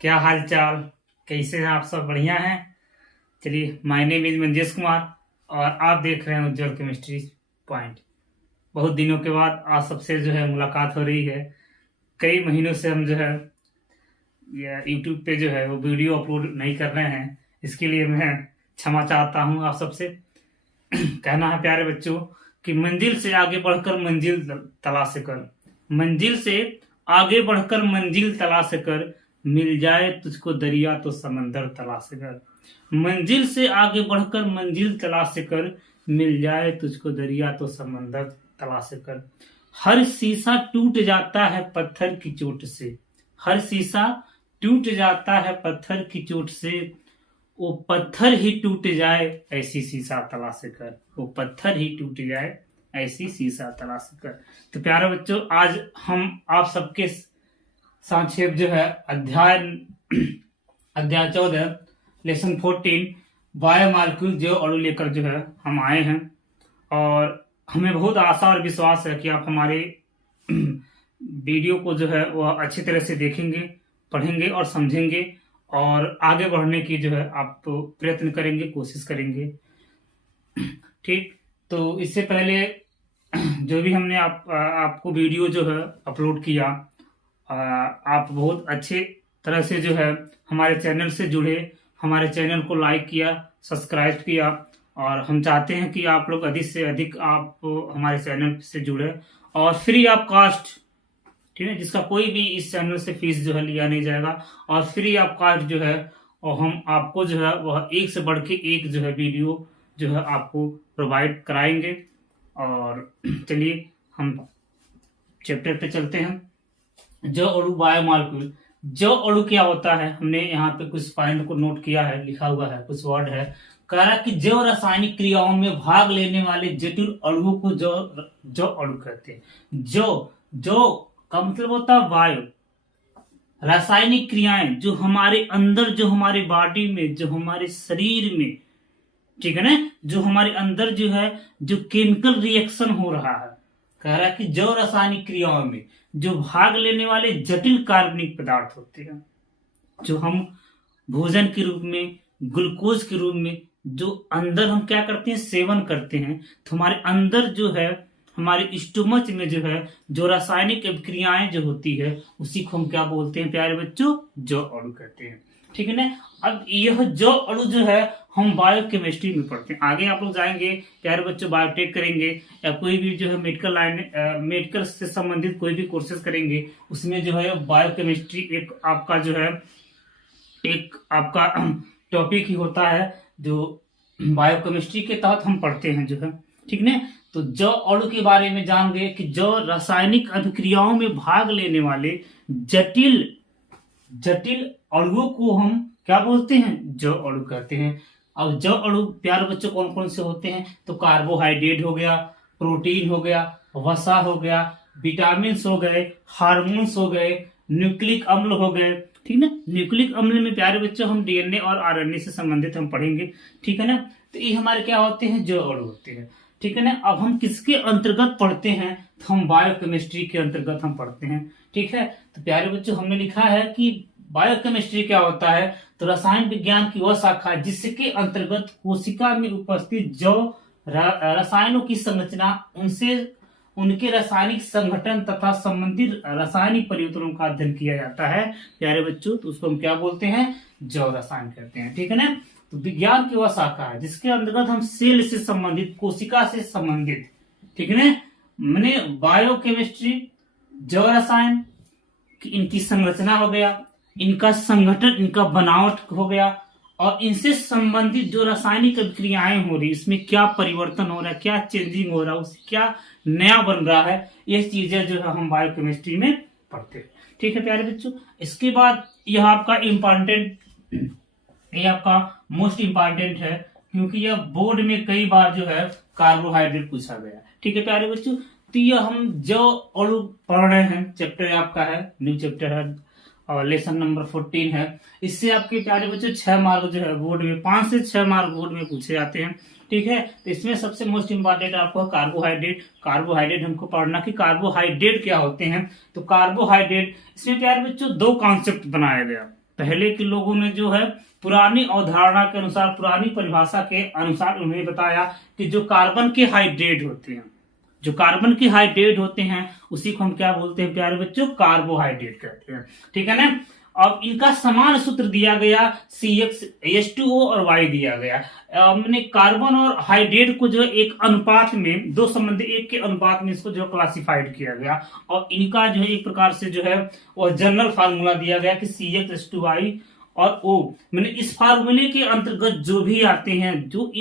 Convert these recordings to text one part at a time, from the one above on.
क्या हाल चाल, कैसे हैं आप सब? बढ़िया हैं। चलिए, my name is Manjesh Kumar और आप देख रहे हैं उज्जवल केमिस्ट्री पॉइंट। बहुत दिनों के बाद आप सबसे जो है मुलाकात हो रही है। कई महीनों से हम जो है यूट्यूब पे जो है वो वीडियो अपलोड नहीं कर रहे हैं। इसके लिए मैं क्षमा चाहता हूँ आप सबसे। कहना है प्यारे बच्चों कि मंजिल से आगे बढ़कर मंजिल तलाश कर, मंजिल से आगे बढ़कर मंजिल तलाश कर, मिल जाए तुझको दरिया तो समंदर तलाश कर। मंजिल से आगे बढ़कर मंजिल तलाश कर, मिल जाए तुझको दरिया तो समंदर तलाश कर। हर शीशा टूट जाता है पत्थर की चोट से, हर शीशा टूट जाता है पत्थर की चोट से, वो पत्थर ही टूट जाए ऐसी शीशा तलाश कर, वो पत्थर ही टूट जाए ऐसी शीशा तलाश कर। तो प्यारे बच्चों, आज हम आप सबके संक्षेप जो है अध्याय 14 लेसन 14 बायोमॉलिक्यूल जो अणु लेकर जो है हम आए हैं। और हमें बहुत आशा और विश्वास है कि आप हमारे वीडियो को जो है वह अच्छी तरह से देखेंगे, पढ़ेंगे और समझेंगे और आगे बढ़ने की जो है आप प्रयत्न करेंगे, कोशिश करेंगे। ठीक, तो इससे पहले जो भी हमने आपको वीडियो जो है अपलोड किया, आप बहुत अच्छे तरह से जो है हमारे चैनल से जुड़े, हमारे चैनल को लाइक किया, सब्सक्राइब किया और हम चाहते हैं कि आप लोग अधिक से अधिक आप हमारे चैनल से जुड़े। और फ्री ऑफ कास्ट, ठीक है, जिसका कोई भी इस चैनल से फीस जो है लिया नहीं जाएगा और फ्री ऑफ कास्ट जो है और हम आपको जो है वह एक से बढ़ के एक जो है वीडियो जो है आपको प्रोवाइड कराएंगे। और चलिए हम चैप्टर पे चलते हैं। जो अणु बायोमॉलिक्यूल, जो अणु क्या होता है, हमने यहाँ पे कुछ पॉइंट को नोट किया है, लिखा हुआ है, कुछ वर्ड है। कह रहा है कि जो रासायनिक क्रियाओं में भाग लेने वाले जटिल अणुओं को जो अणु कहते हैं। जो का मतलब होता है वायु। रासायनिक क्रियाएं जो हमारे अंदर, जो हमारे बॉडी में, जो हमारे शरीर में, ठीक है ना, जो हमारे अंदर जो है जो केमिकल रिएक्शन हो रहा है, कह रहा है कि जो रासायनिक क्रियाओं में जो भाग लेने वाले जटिल कार्बनिक पदार्थ होते हैं, जो हम भोजन के रूप में, ग्लूकोज के रूप में जो अंदर हम क्या करते हैं, सेवन करते हैं, तो हमारे अंदर जो है हमारे स्टोमच में जो है जो रासायनिक अभिक्रियाएं जो होती है उसी को हम क्या बोलते हैं प्यारे बच्चों, जो अणु कहते हैं। ठीक है ना। अब यह जो अणु जो है हम बायोकेमिस्ट्री में पढ़ते हैं। आगे आप लोग जाएंगे प्यारे बच्चों, बायोटेक करेंगे या कोई भी जो है मेडिकल लाइन, मेडिकल से संबंधित कोई भी कोर्सेज करेंगे, उसमें जो है बायोकेमिस्ट्री एक आपका जो है एक आपका टॉपिक ही होता है जो बायोकेमिस्ट्री के तहत हम पढ़ते हैं जो है। ठीक है। तो जो अणु के बारे में जान गए कि जो रासायनिक अभिक्रियाओं में भाग लेने वाले जटिल अणुओं को हम क्या बोलते हैं, जो अणु कहते हैं। अब जो अणु प्यारे बच्चों कौन कौन से होते हैं, तो कार्बोहाइड्रेट हो गया, प्रोटीन हो गया, वसा हो गया, विटामिन हो गए, हार्मोन्स हो गए, न्यूक्लिक अम्ल हो गए। ठीक ना। न्यूक्लिक अम्ल में प्यारे बच्चों हम डीएनए और आरएनए से संबंधित हम पढ़ेंगे। ठीक है ना। तो ये हमारे क्या होते हैं, जो अणु होते हैं। ठीक है ना। अब हम किसके अंतर्गत पढ़ते हैं, तो हम बायोकेमिस्ट्री के अंतर्गत हम पढ़ते हैं। ठीक है। तो प्यारे बच्चों हमने लिखा है कि बायोकेमिस्ट्री क्या होता है, तो रसायन विज्ञान की वह शाखा जिसके अंतर्गत कोशिका में उपस्थित जो रसायनों की संरचना, उनसे उनके रासायनिक संगठन तथा संबंधित रासायनिक परिवर्तनों का अध्ययन किया जाता है प्यारे बच्चों, तो उसको हम क्या बोलते हैं, जैव रसायन कहते हैं। ठीक है ना। तो विज्ञान की वह शाखा है जिसके अंतर्गत हम सेल से संबंधित, कोशिका से संबंधित, ठीक है ना, मैंने बायोकेमिस्ट्री, जैव रसायन, इनकी संरचना हो गया, इनका संगठन, इनका बनावट हो गया और इनसे संबंधित जो रासायनिक अभिक्रियाएं हो रही, इसमें क्या परिवर्तन हो रहा है, क्या चेंजिंग हो रहा है, उससे क्या नया बन रहा है, ये चीजें जो है हम बायोकेमिस्ट्री में पढ़ते हैं। ठीक है प्यारे बच्चों। इसके बाद यह आपका इम्पोर्टेंट, ये आपका मोस्ट इम्पोर्टेंट है क्योंकि यह बोर्ड में कई बार जो है कार्बोहाइड्रेट पूछा गया। ठीक है प्यारे बच्चों। तो यह हम जो अणु पढ़ रहे हैं, चैप्टर आपका है, न्यू चैप्टर है और लेसन नंबर 14 है। इससे आपके प्यारे बच्चों 6 मार्क जो है बोर्ड में, 5 से 6 मार्क बोर्ड में पूछे जाते हैं। ठीक है। तो इसमें सबसे मोस्ट इंपॉर्टेंट आपको कार्बोहाइड्रेट। कार्बोहाइड्रेट हमको पढ़ना कि कार्बोहाइड्रेट क्या होते हैं। तो कार्बोहाइड्रेट, इसमें प्यारे बच्चों 2 कॉन्सेप्ट बनाया गया। पहले के लोगों ने जो है पुरानी अवधारणा के अनुसार, पुरानी परिभाषा के अनुसार उन्हें बताया कि जो कार्बन के हाइड्रेट होते हैं, जो कार्बन के हाइड्रेट होते हैं उसी को हम क्या बोलते हैं प्यारे बच्चों, कार्बोहाइड्रेट कहते हैं। ठीक है ना। अब इनका समान सूत्र दिया गया CH2O और Y दिया गया। हमने कार्बन और हाइड्रेट को जो है एक अनुपात में, दो संबंधी एक के अनुपात में इसको जो क्लासिफाइड किया गया और इनका जो है एक प्रकार से जो है वह जनरल फार्मूला दिया गया कि CH2I और O। मैंने इस फार्मूले के अंतर्गत जो भी आते हैं, जो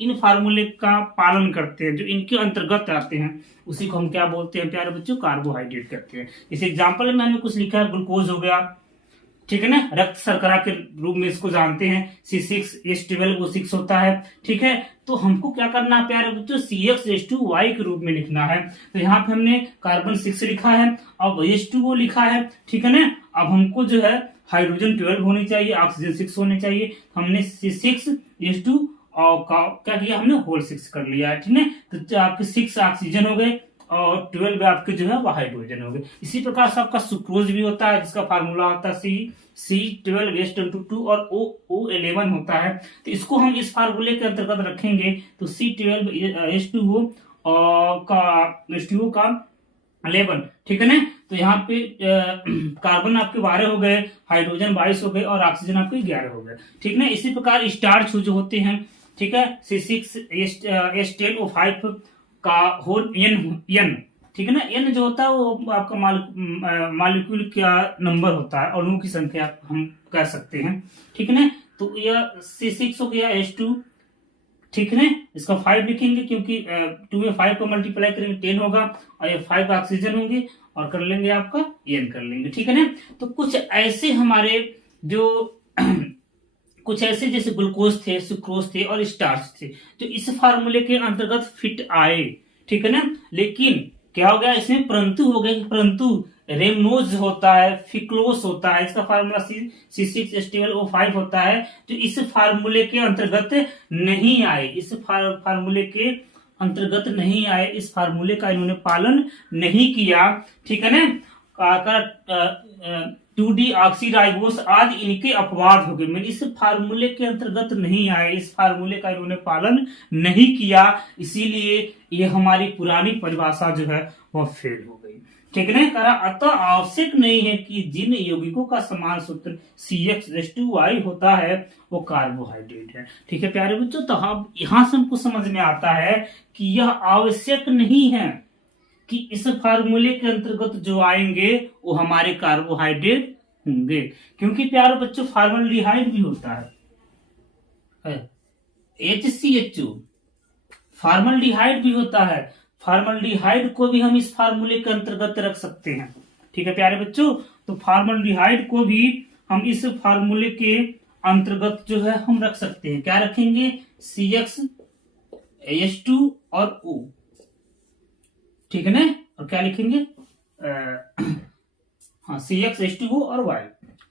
इन फार्मूले का पालन करते हैं, जो इनके अंतर्गत आते हैं, उसी को हम क्या बोलते हैं प्यारे बच्चों, कार्बोहाइड्रेट कहते हैं। इस एग्जाम्पल में मैंने कुछ लिखा है, ग्लूकोज हो गया, ठीक है ना, रक्त शर्करा के रूप में इसको जानते हैं, C6H12O6 होता है। ठीक है, तो हमको क्या करना है प्यारे बच्चों, CH2Y के रूप में लिखना है। तो यहाँ पे हमने कार्बन 6 लिखा है, अब H2O लिखा है। ठीक है ना। अब हमको जो है हाइड्रोजन 12 होनी चाहिए, ऑक्सीजन 6 होने चाहिए। हमने C6H2 और क्या किया, हमने होल 6 कर लिया है। ठीक है, तो आपके 6 ऑक्सीजन हो गए और 12 आपके जो है वो हाइड्रोजन हो गए। इसी प्रकार से आपका सुक्रोज भी होता है, जिसका फार्मूला होता है C12H22 और O11 होता है। तो इसको हम इस फार्मूले के अंतर्गत रखेंगे तो C12H2O का 11। ठीक है ना। तो यहाँ पे कार्बन आपके 12 हो गए, हाइड्रोजन 22 हो गए और ऑक्सीजन आपके 11 हो गए। ठीक है। इसी प्रकार स्टार्च जो होते हैं, ठीक है, C6H10O5 का होल N। ठीक है ना। N जो होता है वो आपका मॉलिक्यूल का नंबर होता है, अणुओं की संख्या हम कह सकते हैं। ठीक है ना। तो यह C6 हो गया H2। ठीक है ना। इसका 5 लिखेंगे क्योंकि 2 में 5 को मल्टीप्लाई करेंगे 10 होगा और ये 5 ऑक्सीजन होंगे और कर लेंगे आपका N कर लेंगे। ठीक है ना। तो कुछ ऐसे हमारे जो कुछ ऐसे जैसे ग्लूकोज थे, सुक्रोज थे और स्टार्च थे जो इस फार्मूले के अंतर्गत फिट आए। ठीक है ना। लेकिन क्या हो गया इसमें परंतु हो गया, परंतु रेमनोज होता है, फिक्लोस होता है, इसका फार्मूला C6H12O5 होता है, जो इस फार्मूले के अंतर्गत नहीं आए, इस फार्मूले के अंतर्गत नहीं आए, इस फार्मूले का इन्होंने पालन नहीं किया। ठीक है ना। 2D ऑक्सीराइबोस आदि इनके अपवाद हो गए, मैंने इस फार्मूले के अंतर्गत नहीं आए, इस फार्मूले का इन्होंने पालन नहीं किया, इसीलिए ये हमारी पुरानी परिभाषा जो है वह फेल हो गई। ठीक है ना। अतः आवश्यक नहीं है कि जिन यौगिकों का समान सूत्र CH2Y होता है वो कार्बोहाइड्रेट है। ठीक है प्यारे बच्चों। तो हम यहां से हमको समझ में आता है कि यह आवश्यक नहीं है कि इस फार्मूले के अंतर्गत जो आएंगे वो हमारे कार्बोहाइड्रेट होंगे, क्योंकि प्यारे बच्चों फॉर्मल्डिहाइड भी होता है, HCHO फॉर्मल्डिहाइड भी होता है, फॉर्मल्डिहाइड को भी हम इस फार्मूले के अंतर्गत रख सकते हैं। ठीक है प्यारे बच्चों। तो फॉर्मल्डिहाइड को भी हम इस फार्मूले के अंतर्गत जो है हम रख सकते हैं। क्या रखेंगे, CH2 और O। ठीक है ना। और क्या लिखेंगे, हाँ CH2O और Y।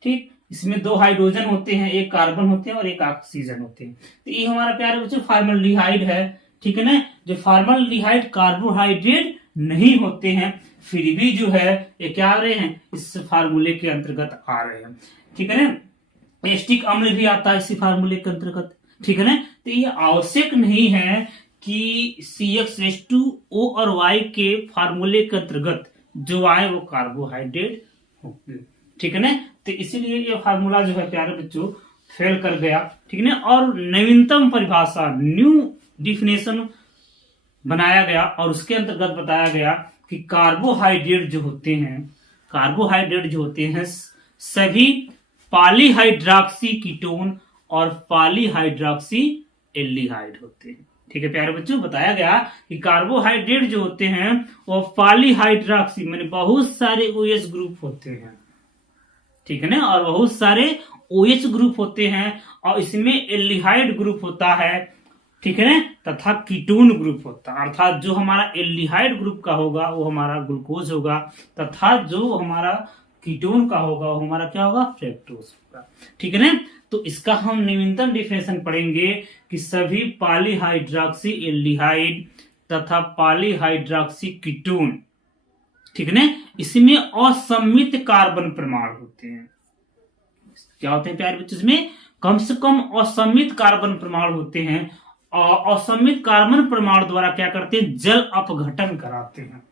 ठीक, इसमें 2 हाइड्रोजन होते हैं, एक कार्बन होते हैं और एक ऑक्सीजन होते हैं। तो ये हमारा प्यारे बच्चों फॉर्मल्डिहाइड है। ठीक है ना। जो फॉर्मल्डिहाइड कार्बोहाइड्रेट नहीं होते हैं फिर भी जो है ये क्या आ रहे हैं, इस फार्मूले के अंतर्गत आ रहे हैं। ठीक है ना। एस्टिक अम्ल भी आता है इसी फार्मूले के अंतर्गत। ठीक है ना। तो ये आवश्यक नहीं है कि CH2O और Y के फार्मूले के अंतर्गत जो आए वो कार्बोहाइड्रेट होंगे। ठीक है ना। तो इसीलिए ये फार्मूला जो है प्यारे बच्चों फेल कर गया। ठीक है ना। और नवीनतम परिभाषा, न्यू डिफिनेशन बनाया गया और उसके अंतर्गत बताया गया कि कार्बोहाइड्रेट जो होते हैं सभी पॉलीहाइड्रॉक्सी कीटोन और पॉलीहाइड्रॉक्सी एल्डिहाइड होते हैं। ठीक है प्यारे बच्चों। बताया गया कि कार्बोहाइड्रेट जो होते हैं वो पॉलीहाइड्रॉक्सी माने बहुत सारे OH ग्रुप होते हैं। ठीक है ना। और बहुत सारे OH ग्रुप होते हैं और इसमें एल्डिहाइड ग्रुप होता है। ठीक है ना। तथा कीटोन ग्रुप होता है, अर्थात जो हमारा एल्डिहाइड ग्रुप का होगा वो हमारा ग्लूकोज होगा तथा जो हमारा कीटोन का होगा वो हमारा क्या होगा, फ्रक्टोज होगा। ठीक है ना। तो इसका हम नवीनतम डिफिनेशन पढ़ेंगे कि सभी पॉलीहाइड्रॉक्सी एल्डिहाइड तथा पॉलीहाइड्रॉक्सी कीटोन, ठीक है ना, इसमें असम्मित कार्बन परमाणु होते हैं। क्या होते हैं प्यारे बच्चों, इसमें कम से कम असमित कार्बन परमाणु होते हैं और असमित कार्बन परमाणु द्वारा क्या करते हैं, जल अपघटन कराते हैं।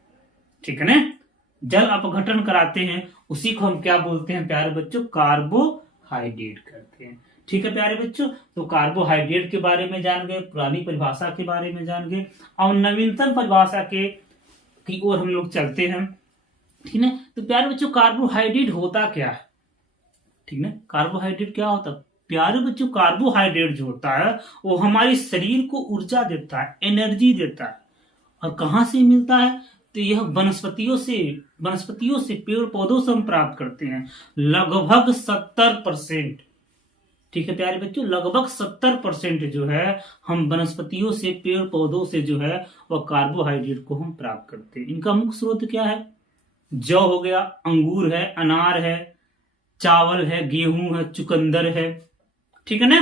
ठीक है ना, जल अपघटन कराते हैं, उसी को हम क्या बोलते हैं प्यारे बच्चों, कार्बोहाइड्रेट करते हैं। ठीक है प्यारे बच्चों, तो कार्बोहाइड्रेट के बारे में जान गए, पुरानी परिभाषा के बारे में जान गए, और नवीनतम परिभाषा के की ओर हम लोग चलते हैं। ठीक है, तो प्यारे बच्चों कार्बोहाइड्रेट होता क्या है, ठीक है, कार्बोहाइड्रेट क्या होता है प्यारे बच्चों, कार्बोहाइड्रेट जो होता है वो हमारे शरीर को ऊर्जा देता है, एनर्जी देता है। और कहां से मिलता है, तो यह वनस्पतियों से पेड़ पौधों से हम प्राप्त करते हैं, लगभग 70%। ठीक है प्यारे बच्चों, लगभग 70% जो है हम वनस्पतियों से, पेड़ पौधों से जो है वह कार्बोहाइड्रेट को हम प्राप्त करते हैं। इनका मुख्य स्रोत क्या है, जौ हो गया, अंगूर है, अनार है, चावल है, गेहूं है, चुकंदर है। ठीक है ना,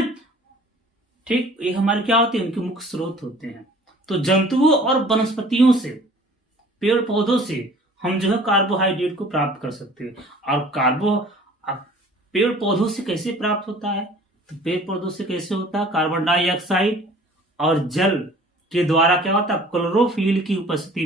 ठीक, ये हमारे क्या होते हैं, उनके मुख्य स्रोत होते हैं। तो जंतुओं और वनस्पतियों से, पेड़ पौधों से हम जो है कार्बोहाइड्रेट को प्राप्त कर सकते हैं। और पेड़ पौधों से कैसे प्राप्त होता है, तो पेड़ पौधों से कैसे होता है, कार्बन डाइऑक्साइड और जल के द्वारा क्या होता है, क्लोरोफिल की उपस्थिति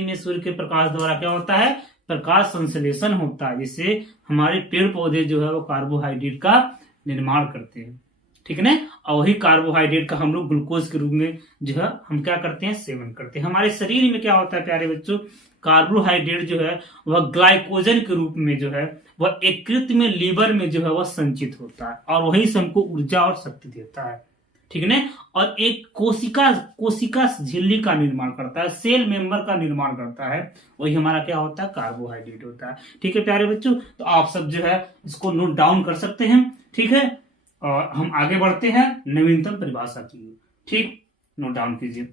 में सूर्य के प्रकाश द्वारा क्या होता है, प्रकाश संश्लेषण होता है, जिससे हमारे पेड़ पौधे जो है वो कार्बोहाइड्रेट का निर्माण करते हैं। ठीक है ना, और वही कार्बोहाइड्रेट का हम लोग ग्लूकोज के रूप में जो है हम क्या करते हैं, सेवन करते हैं। हमारे शरीर में क्या होता है प्यारे बच्चों, कार्बोहाइड्रेट जो है वह ग्लाइकोजन के रूप में जो है वह यकृत में, लीवर में जो है वह संचित होता है, और वही से हमको ऊर्जा और शक्ति देता है। ठीक है ना, और एक कोशिका झिल्ली का निर्माण करता है, सेल मेंबर का निर्माण करता है, वही हमारा क्या होता है, कार्बोहाइड्रेट होता है। ठीक है प्यारे बच्चों, तो आप सब जो है इसको नोट डाउन कर सकते हैं। ठीक है, और हम आगे बढ़ते हैं नवीनतम परिभाषा की ओर। ठीक, नोट डाउन कीजिए।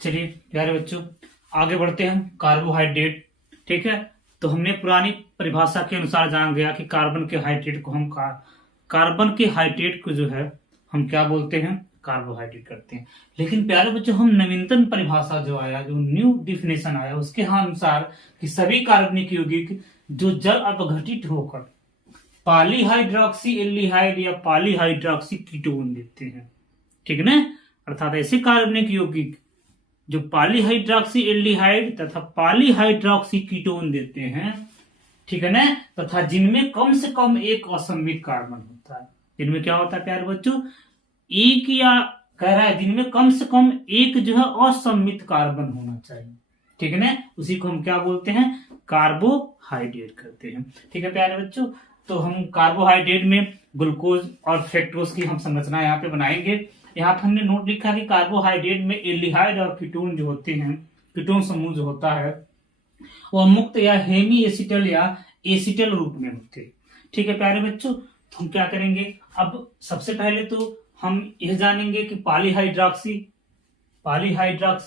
चलिए प्यारे बच्चों आगे बढ़ते हैं, कार्बोहाइड्रेट। ठीक है, तो हमने पुरानी परिभाषा के अनुसार जान गया कि कार्बन के हाइड्रेट को जो है हम क्या बोलते हैं, कार्बोहाइड्रेट करते हैं। लेकिन प्यारे बच्चों हम नवीनतम परिभाषा जो आया, जो न्यू डिफिनेशन आया, उसके अनुसार कि सभी कार्बनिक यौगिक जो जल अपघटित होकर पॉलीहाइड्रोक्सी एल्डिहाइड या पॉलीहाइड्रोक्सी कीटोन देते हैं। ठीक है ना, अर्थात ऐसे कार्बनिक यौगिक जो पॉलीहाइड्रोक्सी एल्डिहाइड तथा पॉलीहाइड्रोक्सी कीटोन देते हैं। ठीक है ना, तथा जिनमें कम से कम एक असममित कार्बन होता है। जिनमें क्या होता है प्यारे बच्चों, एक, या कह रहा है जिनमें कम से कम एक जो है असममित कार्बन होना चाहिए। ठीक है ना, उसी को हम क्या बोलते हैं, कार्बोहाइड्रेट करते हैं। ठीक है प्यारे बच्चों, तो हम कार्बोहाइड्रेट में ग्लूकोज और फ्रक्टोज की हम संरचना यहाँ पे बनाएंगे। यहाँ पे हमने नोट लिखा कि कार्बोहाइड्रेट में एल्डिहाइड और कीटोन जो होते हैं, कीटोन समूह जो होता है वह मुक्त या हेमी एसिटल या एसिटल रूप में होते हैं। ठीक है प्यारे बच्चों, तो हम क्या करेंगे, अब सबसे पहले तो हम यह जानेंगे कि पॉलीहाइड्रोक्सी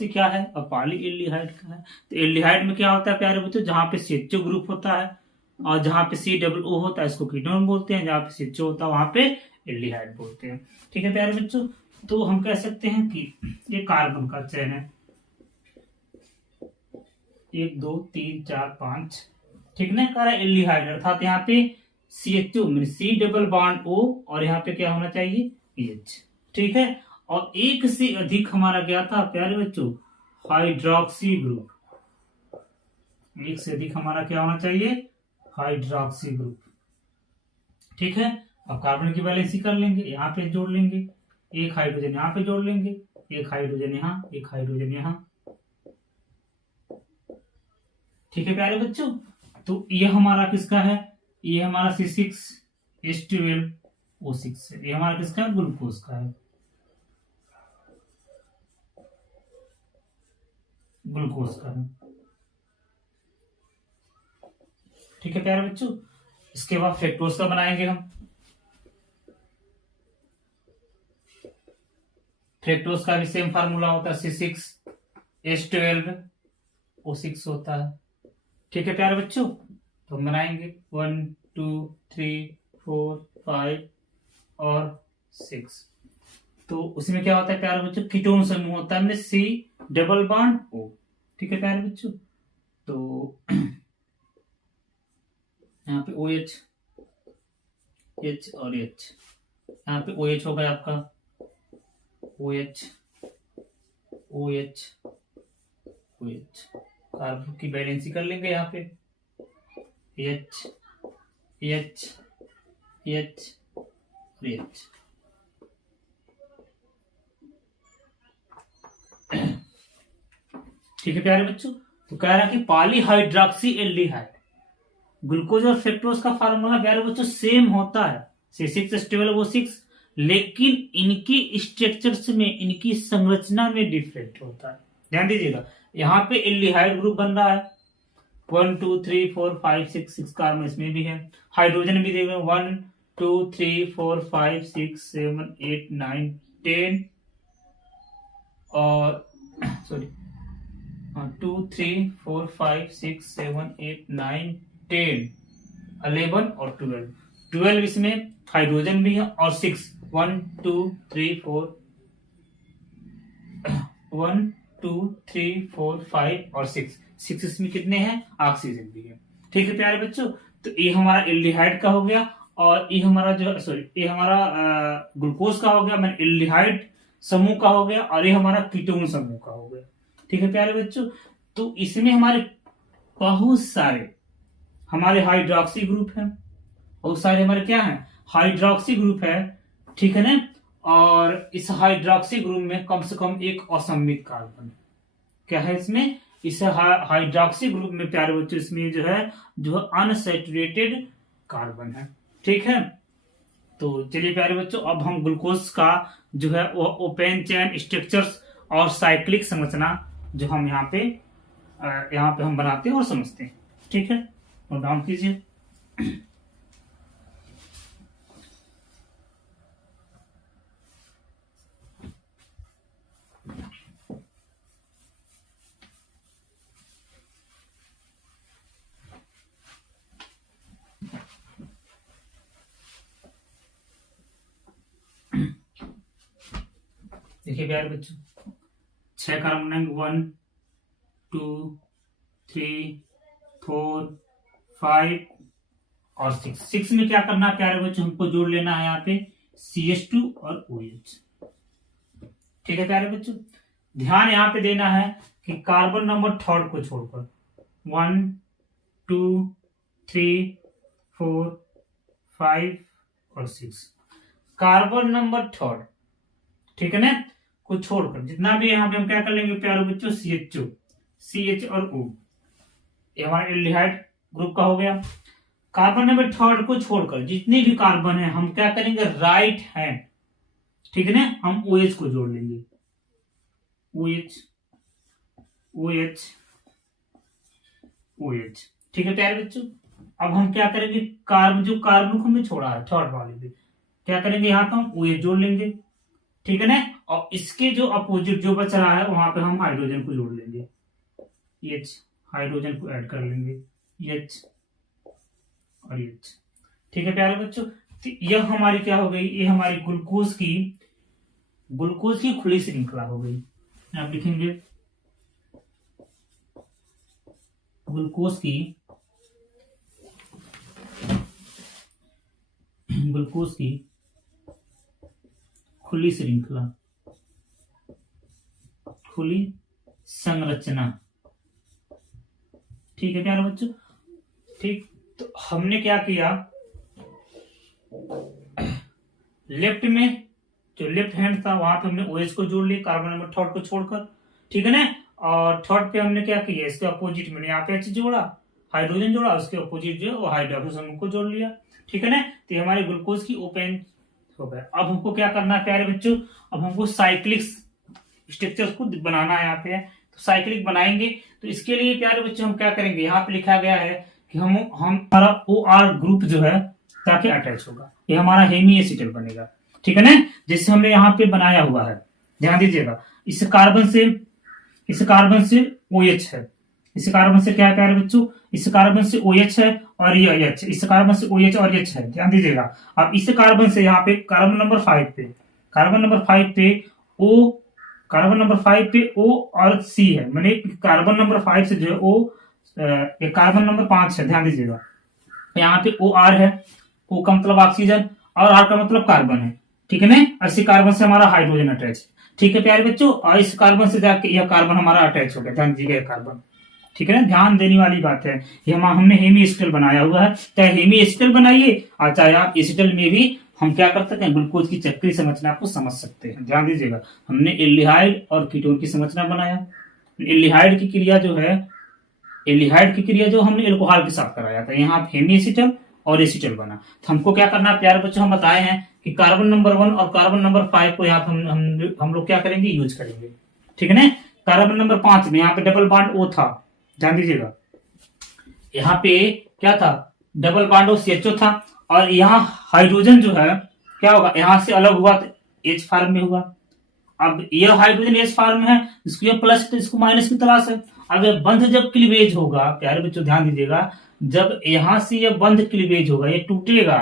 क्या है और पॉली एल्डिहाइड क्या है। तो एल्डिहाइड में क्या होता है प्यारे बच्चों, जहां पे CHO ग्रुप होता है और जहां पे COO होता है इसको कीटोन बोलते हैं, जहां पे CHO होता है वहां पे एल्डिहाइड बोलते हैं। ठीक है प्यारे बच्चों, तो हम कह सकते हैं कि ये कार्बन का चयन है, 1 2 3 4 5। ठीक है, कह रहा है एल्डिहाइड, अर्थात यहाँ पे CHO C double bond O और यहाँ पे क्या होना चाहिए, H। ठीक है, और एक से अधिक हमारा क्या था प्यारे बच्चों, हाइड्रोक्सी ग्रुप। एक से अधिक हमारा क्या होना चाहिए, हाइड्रोक्सी ग्रुप। ठीक है, अब कार्बन की वैलेंसी कर लेंगे, यहाँ पे जोड़ लेंगे, एक हाइड्रोजन यहाँ पे जोड़ लेंगे, एक हाइड्रोजन यहाँ, एक हाइड्रोजन यहाँ। ठीक है प्यारे बच्चों, तो ये हमारा किसका है, ये हमारा C6H12O6 है। ये हमारा किसका है, ग्लूकोज का है, ग्लूकोज का है। ठीक है प्यारे बच्चों, इसके बाद फ्रक्टोज का बनाएंगे हम। फ्रक्टोज का भी सेम फार्मूला होता है, C6H12O6 होता है। ठीक है प्यारे बच्चों, तो हम बनाएंगे 1 2 3 4 5 और 6। तो उसमें क्या होता है प्यारे बच्चों, कीटोन समूह होता है C डबल बॉन्ड O। ठीक है प्यारे बच्चों, तो यहाँ पे OH H और H, यहाँ पे OH होगा आपका OH OH OH। कार्बन की बैलेंसी कर लेंगे यहाँ पे H H H और H। ठीक है प्यारे बच्चों, तो कह रहा है कि पॉलीहाइड्रोक्सी एल्डिहाइड, ग्लूकोज और फ्रक्टोज का फार्मूला प्यारे बच्चों सेम होता है, C6H12O6, लेकिन इनकी स्ट्रक्चर्स में, इनकी संरचना में डिफरेंट होता है। ध्यान दीजिएगा, यहाँ पे एल्डिहाइड ग्रुप बन रहा है 1 2 3 4 5 6 6 कार्बन इसमें भी है, हाइड्रोजन भी देख रहे हैं 1 2 3 4 5 6 7 8 9 10 और सॉरी 2 3 4 5 6 7 8 9 10 11 और 12 इसमें हाइड्रोजन भी है और 6 1 2 3 4 1 2 3 4 5 और 6 इसमें कितने हैं, ऑक्सीजन भी है। ठीक है प्यारे बच्चों, तो ये हमारा एल्डिहाइड का हो गया और ये हमारा जो ये हमारा ग्लूकोज का हो गया, मैंने एल्डिहाइड समूह का हो गया, और ये हमारा कीटोन समूह का हो गया। ठीक है प्यारे बच्चों, तो इसमें हमारे बहुत सारे हमारे हाइड्रोक्सी ग्रुप हैं, बहुत सारे हमारे क्या हैं, हाइड्रोक्सी ग्रुप है। ठीक है ना, और इस हाइड्रोक्सी ग्रुप में कम से कम एक असममित कार्बन क्या है इसमें, इस हाइड्रोक्सी ग्रुप में प्यारे बच्चों इसमें जो है अनसैचुरेटेड कार्बन है। ठीक है, तो चलिए प्यारे बच्चों, अब हम ग्लूकोज का जो है वो ओपन चेन स्ट्रक्चर्स और साइक्लिक संरचना जो हम यहाँ पे हम बनाते हैं और समझते हैं। ठीक है, नोट डाउन कीजिए। देखिए प्यारे बच्चों, 6 कार्बन 1 2 3 4 5 और 6 में क्या करना है प्यारे बच्चों, हमको जोड़ लेना है यहाँ पे CH2 और OH। ठीक है प्यारे बच्चों, ध्यान यहाँ पे देना है कि कार्बन नंबर थर्ड को छोड़कर 1 2 3 4 5 और 6 कार्बन नंबर थर्ड, ठीक है ना, को छोड़कर जितना भी यहाँ पे हम क्या कर लेंगे प्यारे बच्चों, CH और O, ये हमारा एल्डिहाइड ग्रुप का हो गया। कार्बन नंबर थर्ड को छोड़कर जितने भी कार्बन है हम क्या करेंगे, राइट हैंड, ठीक है ना, हम OH को जोड़ लेंगे, OH OH OH। ठीक है प्यारे बच्चों, अब हम क्या करेंगे, जो कार्बन को हमने छोड़ा है थर्ड वाले पे क्या करेंगे, यहाँ पे हम OH जोड़ लेंगे। ठीक है ना, और इसके जो अपोजिट जो बच रहा है वहां पे हम हाइड्रोजन को जोड़ लेंगे, H हाइड्रोजन को ऐड कर लेंगे, H और H। ठीक है प्यारे बच्चों, तो यह हमारी क्या हो गई, ये हमारी ग्लूकोज की खुली श्रृंखला हो गई। आप लिखेंगे ग्लूकोज की खुली श्रृंखला, खुली संरचना। ठीक है प्यारे बच्चों, ठीक, तो हमने क्या किया, लेफ्ट में जो लेफ्ट हैंड था वहां पे हमने OH को जोड़ लिया कार्बन नंबर थर्ड को छोड़कर। ठीक है ना, और थर्ड पे हमने क्या किया, इसके अपोजिट में यहाँ पे H जोड़ा, हाइड्रोजन जोड़ा, उसके अपोजिट जो वो हाइड्रोजन समूह को जोड़ लिया। ठीक है ना, तो हमारे ग्लूकोज की ओपन हो गया। अब हमको क्या करना है प्यारे बच्चों, अब हमको साइक्लिक स्ट्रक्चर्स को बनाना है यहाँ पे, तो साइक्लिक बनाएंगे। तो इसके लिए प्यारे बच्चों हम क्या करेंगे, यहाँ पे लिखा गया है कि हम हमारा OR ग्रुप जो है ताकि अटैच होगा, ये हमारा हेमी एसिटल बनेगा। ठीक है ना, जैसे हमने यहाँ पे बनाया हुआ है, ध्यान दीजिएगा, इस कार्बन से OH है, इस कार्बन से क्या है प्यारे बच्चों, इस कार्बन से OH है और ये एच, इस कार्बन से OH और एच है, ध्यान दीजिएगा। अब इस कार्बन से यहाँ पे कार्बन नंबर 5 पे, कार्बन नंबर 5 पे O, कार्बन नंबर 5 पे O और C है, मैंने कार्बन नंबर 5 से जो है O, कार्बन नंबर 5 है, ध्यान दीजिएगा। यहाँ पे OR है, O का मतलब ऑक्सीजन और R का मतलब कार्बन है, ठीक है ना। इसी कार्बन से हमारा हाइड्रोजन अटैच है, ठीक है प्यारे बच्चों। और इस कार्बन से जाके यह कार्बन हमारा अटैच हो गया, ध्यान दीजिएगा कार्बन, ठीक है ना। ध्यान देने वाली बात है, ये हमने हेमी एसिटल बनाया हुआ है, चाहे हेमी एसिटल बनाइए और चाहे आप एसिटल में भी हम क्या कर सकते हैं, ग्लूकोज की चक्रीय संरचना को समझ सकते हैं। ध्यान दीजिएगा, हमने एल्डिहाइड और कीटोन की संरचना बनाया। एल्डिहाइड की क्रिया जो है, एल्डिहाइड की क्रिया जो हमने एल्कोहल के साथ कराया था, यहाँ हेमी एसिटल और एसिटल बना। तो हमको क्या करना है प्यारे बच्चों, हम बताए हैं कि कार्बन नंबर 1 और कार्बन नंबर 5 को यहाँ हम लोग क्या करेंगे, यूज करेंगे, ठीक है ना। कार्बन नंबर 5 में यहाँ पे डबल बॉन्ड O था, ध्यान दीजिएगा, यहाँ पे क्या था, डबल बॉन्ड O CHO था। और यहाँ हाइड्रोजन जो है क्या होगा, यहाँ से अलग हुआ तो H फॉर्म में हुआ। अब यह हाइड्रोजन H फॉर्म में है, इसको यह प्लस तो इसको माइनस की तलाश है। अब यह बंध जब क्लीवेज होगा, प्यारे बच्चों ध्यान दीजिएगा, जब यहां से यह बंध क्लीवेज होगा, ये टूटेगा,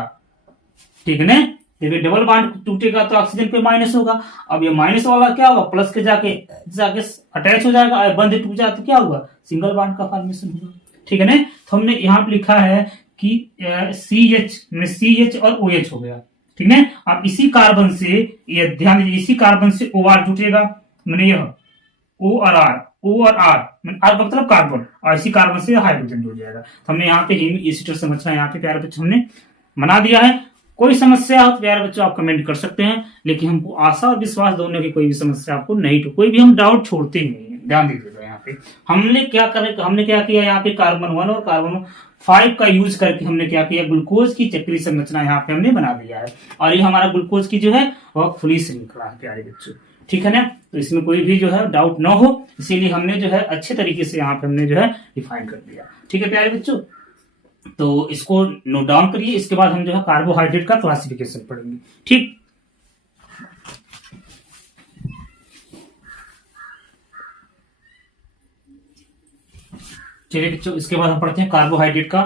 ठीक है ना। जब डबल बॉन्ड टूटेगा तो ऑक्सीजन पे माइनस होगा। अब ये माइनस वाला क्या होगा, प्लस के जाके अटैच हो जाएगा, और बंध टूट जाए तो क्या होगा, सिंगल बॉन्ड का फॉर्मेशन होगा, ठीक है ना। तो हमने यहाँ पे लिखा है कि CH और OH हो गया, ठीक है। अब इसी कार्बन से, ये ध्यान दीजिए, इसी कार्बन से OR जुटेगा, मैंने यह O और R, O और R, R मतलब कार्बन, और इसी कार्बन से हाइड्रोजन जुड़ जाएगा। तो हमने यहाँ पे हेमी एसिटल संरचना यहाँ पे प्यारे बच्चों हमने बना दिया है। कोई समस्या हो तो प्यारे बच्चों आप कमेंट कर सकते हैं, लेकिन हमको आशा और विश्वास दोनों की कोई भी समस्या आपको नहीं, तो कोई भी हम डाउट छोड़ते ही नहीं है। ध्यान दीजिएगा, यहाँ पे हमने क्या किया, यहाँ पे कार्बन 1 और कार्बन 5 का यूज करके हमने क्या किया, ग्लूकोज की चक्रीय संरचना यहाँ पे हमने बना दिया है। और ये हमारा ग्लूकोज की जो है वह खुली श्रृंखला है प्यारे बच्चों, ठीक है ना। तो इसमें कोई भी जो है डाउट ना हो, इसीलिए हमने जो है अच्छे तरीके से यहाँ पे हमने जो है डिफाइन कर दिया, ठीक है प्यारे बच्चों। तो इसको नोट डाउन करिए, इसके बाद हम जो है कार्बोहाइड्रेट का क्लासिफिकेशन पढ़ेंगे, ठीक। चलिए बच्चों, इसके बाद हम पढ़ते हैं कार्बोहाइड्रेट का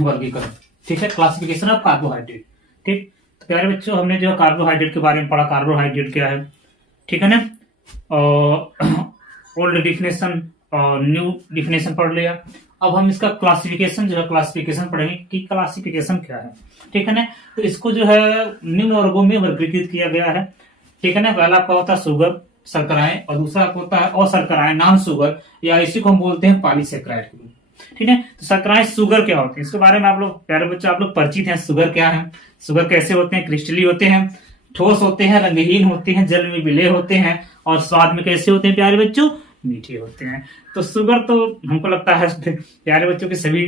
वर्गीकरण, ठीक है, क्लासिफिकेशन ऑफ कार्बोहाइड्रेट, ठीक। तो प्यारे बच्चों हमने जो है कार्बोहाइड्रेट के बारे में पढ़ा, कार्बोहाइड्रेट क्या है, ठीक है ना। ओल्ड डिफिनेशन और न्यू डिफिनेशन पढ़ लिया। अब हम इसका क्लासिफिकेशन जो है, क्लासिफिकेशन पढ़ेंगे कि क्लासिफिकेशन क्या है, ठीक है ना। तो इसको जो है निम्न वर्गों में वर्गीकृत किया गया है, ठीक है ना। पहला आपका होता है शुगर, शर्कराएं, और दूसरा होता है अशर्कराएं, नॉन शुगर, या इसी को हम बोलते हैं पॉलीसेक्राइड, ठीक है। तो शर्कराएं शुगर क्या होती है, इसके बारे में आप लोग प्यारे बच्चों आप लोग परिचित हैं। शुगर क्या है, शुगर कैसे होते हैं, क्रिस्टली होते हैं, ठोस होते हैं, रंगहीन होते हैं, जल में विलय होते हैं, और स्वाद में कैसे होते हैं प्यारे बच्चों, मीठे होते हैं। तो शुगर तो हमको लगता है प्यारे बच्चों के सभी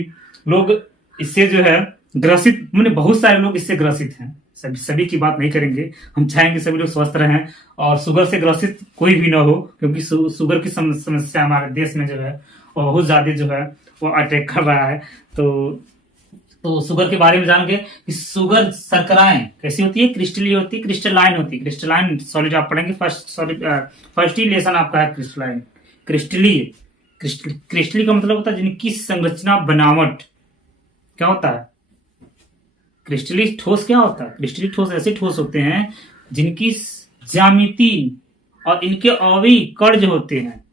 लोग इससे जो है ग्रसित, मैंने बहुत सारे लोग इससे ग्रसित हैं, सभी की बात नहीं करेंगे, हम चाहेंगे सभी लोग स्वस्थ रहें और शुगर से ग्रसित कोई भी ना हो, क्योंकि शुगर की समस्या हमारे देश में जो है वो बहुत ज्यादा जो है वो अटैक कर रहा है। तो शुगर के बारे में जानेंगे कि शुगर शर्कराएं कैसी होती है, क्रिस्टली होती है, क्रिस्टलाइन होती है। क्रिस्टलाइन सॉलिड आप पढ़ेंगे, फर्स्ट ही लेसन आपका है क्रिस्टलाइन। क्रिस्टली का मतलब होता है जिनकी संरचना बनावट क्या होता है, क्रिस्टली ठोस क्या होता है, क्रिस्टली ठोस ऐसे ठोस होते हैं जिनकी ज्यामिति और इनके अवयवी कण जो होते हैं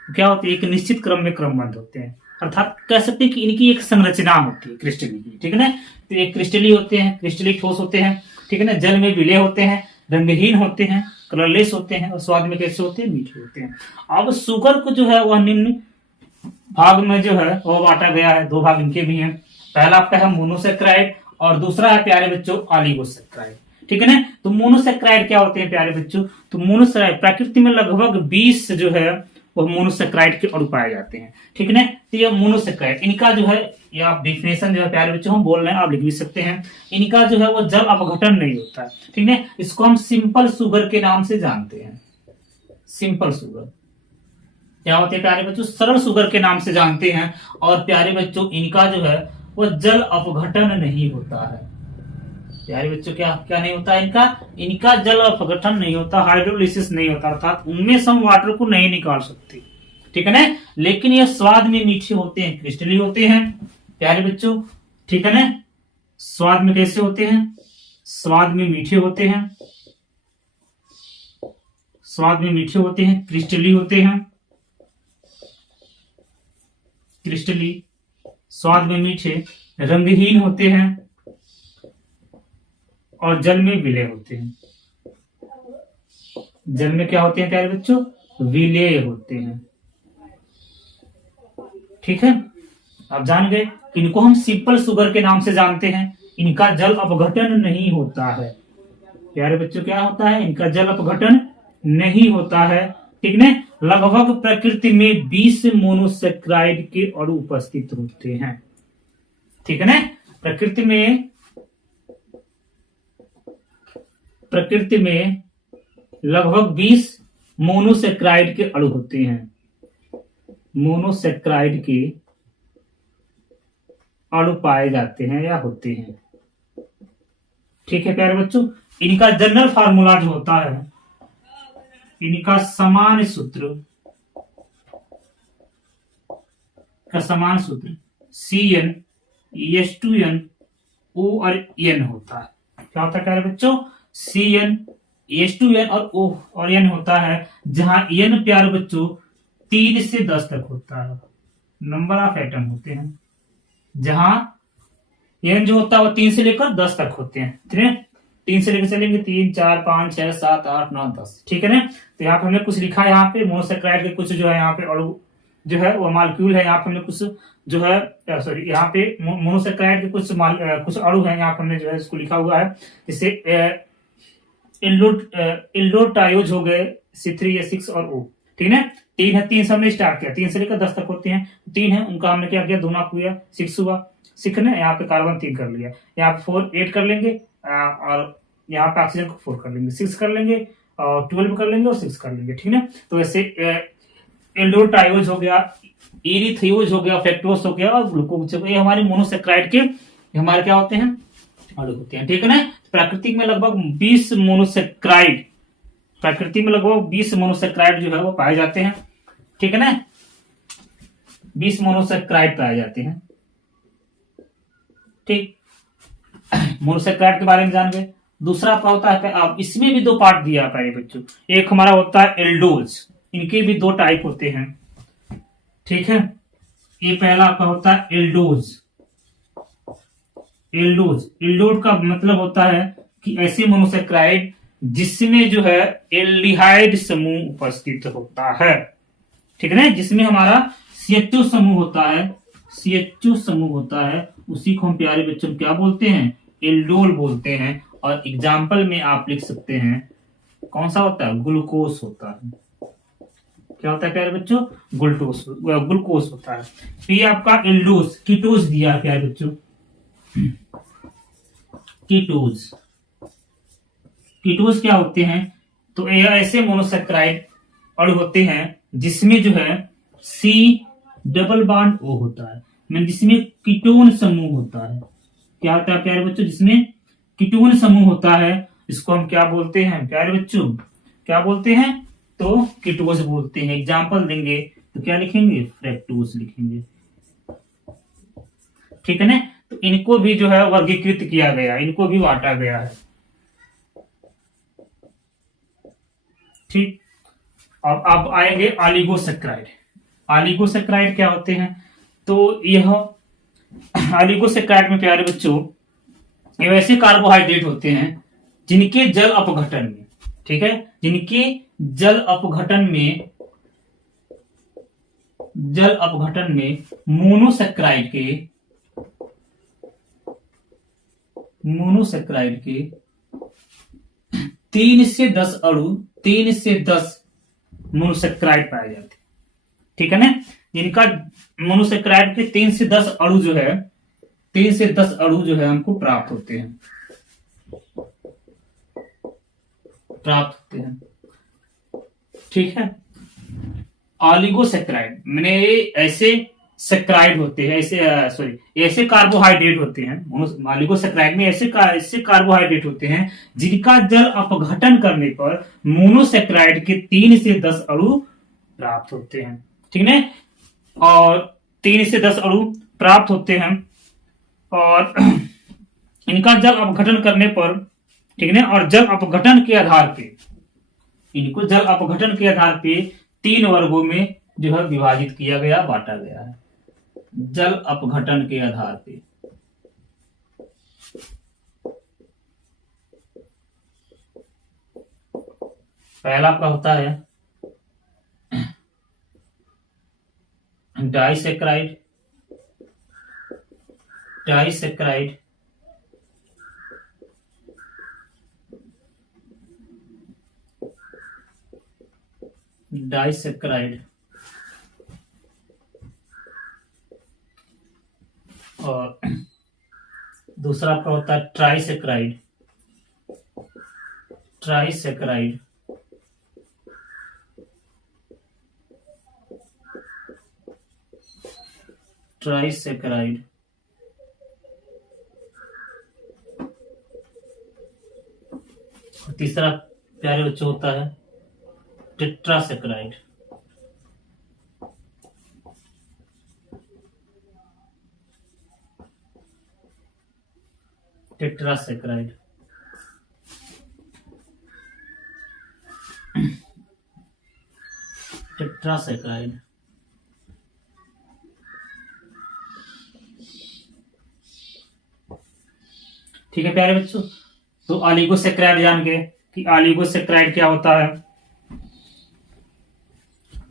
क्या होते हैं, एक निश्चित क्रम में क्रमबद्ध होते हैं, अर्थात कह सकते हैं कि इनकी एक संरचना होती है क्रिस्टली की, ठीक है ना। तो ये क्रिस्टली होते हैं, क्रिस्टली ठोस होते हैं, ठीक है ना, जल में विलय होते हैं, रंगहीन होते हैं, कलरलेस होते हैं, और स्वाद में कैसे होते हैं, मीठे होते हैं। अब शुगर को जो है वह निम्न भाग में जो है वो बांटा गया है, दो भाग इनके भी हैं। पहला आपका है मोनोसेक्राइड और दूसरा है प्यारे बच्चों ऑलिगोसेक्राइड, ठीक है ना। तो मोनोसेक्राइड क्या होते हैं प्यारे बच्चों, तो मोनोसेक्राइड प्रकृति में लगभग 20 जो है वो मोनोसेक्राइड के अणु पाए जाते हैं, ठीक है ना। तो ये मोनोसेक्राइड, इनका जो है या आप डिफिनेशन जो है प्यारे बच्चों हम बोल रहे हैं, आप लिख भी सकते हैं, इनका जो है वो जल अपघटन नहीं होता है, ठीक है। इसको हम सिंपल शुगर के नाम से जानते हैं। सिंपल शुगर क्या होते हैं प्यारे बच्चों, सरल शुगर के नाम से जानते हैं। और प्यारे बच्चों इनका जो है वो जल अपघटन नहीं होता है। प्यारे बच्चों क्या क्या नहीं होता है, इनका जल अपघटन नहीं होता, हाइड्रोलिसिस नहीं होता, अर्थात उनमें से हम वाटर को नहीं निकाल सकते, ठीक है ना। लेकिन ये स्वाद में मीठे होते हैं, क्रिस्टली होते हैं प्यारे बच्चों, ठीक है ना। स्वाद में कैसे होते हैं? स्वाद में मीठे होते हैं, स्वाद में मीठे होते हैं, क्रिस्टली होते हैं, क्रिस्टली, स्वाद में मीठे, रंगहीन होते हैं और जल में विलय होते हैं। जल में क्या होते हैं प्यारे बच्चों? विलय होते हैं। ठीक है, आप जान गए। इनको हम सिंपल शुगर के नाम से जानते हैं। इनका जल अपघटन नहीं होता है प्यारे बच्चों। क्या होता है? इनका जल अपघटन नहीं होता है। ठीक है, लगभग प्रकृति में 20 मोनोसेक्राइड के अणु उपस्थित होते हैं। ठीक है ना। प्रकृति में लगभग 20 मोनोसेक्राइड के अणु होते हैं। मोनोसेक्राइड के अणु पाए जाते हैं या होते हैं। ठीक है प्यारे बच्चों, इनका जनरल फार्मूला जो होता है, इनका समान सूत्र CN H2N O और N होता है। क्या होता है प्यारे बच्चों? CN H2N और O और N होता है, जहां N प्यारे बच्चों 3 से 10 तक होता है। नंबर ऑफ एटम होते हैं, जहां N जो होता है वो 3 से लेकर 10 तक होते हैं। ठीक है, 3 से लेकर चलेंगे 3 4 5 6 7 8 9 10। ठीक है ना। तो यहाँ पे हमने कुछ लिखा है, यहाँ पे मोनोसेक्राइड के कुछ जो है यहाँ पे अणु जो है वो मॉलिक्यूल है। यहाँ पे हमने कुछ जो है सॉरी यहाँ पे मोनोसेक्राइड के कुछ अणु है, यहाँ पे हमने जो है इसको लिखा हुआ है। जैसे इल्लोटायोज हो गए C3H6 और O। ठीक है, 3 है, 3 से हमने स्टार्ट किया, 3 से लेकर 10 तक होते हैं। 3 है, उनका हमने क्या किया? दोना किया, 6 हुआ। 6 ने यहाँ पे कार्बन 3 कर लिया, यहाँ पे 4 8 कर लेंगे और यहाँ पे ऑक्सीजन को 4 कर लेंगे, 6 कर लेंगे और 12 कर लेंगे और 6 कर लेंगे। ठीक है, तो ऐसे एल्डोटायोज हो गया, इरिथ्रियोज हो गया, फ्रक्टोज हो गया और ग्लूकोज हो गया। ये हमारे मोनोसेक्राइड के हमारे क्या होते हैं? अणु होते हैं। ठीक है ना। प्राकृतिक में लगभग 20 मोनोसेक्राइड, प्रकृति में लगभग 20 मोनोसेक्राइड जो है वो पाए जाते हैं। ठीक है ना, 20 मोनोसेक्राइड पाए जाते हैं। ठीक, मोनोसेक्राइड के बारे में जान गए। दूसरा क्या होता है? अब इसमें भी 2 पार्ट दिया है बच्चों। एक हमारा होता है एल्डोज, इनके भी 2 टाइप होते हैं। ठीक है, ये पहला आपका होता है एल्डोज। एल्डोज का मतलब होता है कि ऐसे मोनोसेक्राइड जिसमें जो है एल्डिहाइड समूह उपस्थित होता है। ठीक है ना, जिसमें हमारा CH2 समूह होता है, CH2 समूह होता है, उसी को हम प्यारे बच्चों क्या बोलते हैं? एल्डोल बोलते हैं। और एग्जाम्पल में आप लिख सकते हैं कौन सा होता है? ग्लूकोज होता है। क्या होता है प्यारे बच्चों? ग्लूकोज होता है। तो ये आपका एल्डोज, कीटोज दिया है प्यारे बच्चों, कीटोज क्या होते हैं? तो ये ऐसे मोनोसेक्राइड अणु होते हैं जिसमें जो है C डबल बॉन्ड O होता है, मतलब जिसमें कीटोन समूह होता है। क्या होता है प्यारे बच्चों? जिसमें कीटोन समूह होता है, इसको हम क्या बोलते हैं प्यारे बच्चों? क्या बोलते हैं? तो कीटोज बोलते हैं। एग्जाम्पल देंगे तो क्या लिखेंगे? फ्रैक्टोज लिखेंगे। ठीक है ना। तो इनको भी जो है वर्गीकृत किया गया, इनको भी बांटा गया है। ठीक, अब आएंगे ऑलिगोसेक्राइड। ऑलिगोसेक्राइड क्या होते हैं? तो यह ऑलिगोसेक्राइड में प्यारे बच्चों ये वैसे कार्बोहाइड्रेट होते हैं जिनके जल अपघटन में, ठीक है, जिनके जल अपघटन में मोनोसेक्राइड के 3 से 10 अणु, 3 से 10 मोनोसेक्राइड पाए जाते हैं। ठीक है ना। जिनका मोनोसेक्राइड के 3 से 10 अणु जो है, 3 से 10 अणु जो है हमको प्राप्त होते हैं। ठीक है। ऑलिगोसेक्राइड मैंने ऐसे सेक्राइड होते हैं, ऐसे कार्बोहाइड्रेट होते हैं। ऑलिगोसेक्राइड में ऐसे कार्बोहाइड्रेट होते हैं जिनका जल अपघटन करने पर मोनोसेक्राइड के 3 से 10 अणु प्राप्त होते हैं। ठीक है, और 3 से 10 अणु प्राप्त होते हैं और इनका जल अपघटन करने पर, ठीक है, और जल अपघटन के आधार पे, इनको जल अपघटन के आधार पे 3 वर्गों में जो है विभाजित किया गया, बांटा गया है। जल अपघटन के आधार पे पहला आपका होता है डाइसेक्राइड, डाइसेक्राइड, डाइसेक्राइड, और दूसरा आपका होता है ट्राइसेक्राइड, ट्राइसेक्राइड, ट्राइसेक्राइड, और तीसरा प्यारे बच्चों होता है टेट्रासेक्राइड। टेट्रासेक्राइड, टेट्रासेक्राइड। ठीक है प्यारे बच्चों, तो ऑलिगोसेक्राइड जान गए कि ऑलिगोसेक्राइड क्या होता है।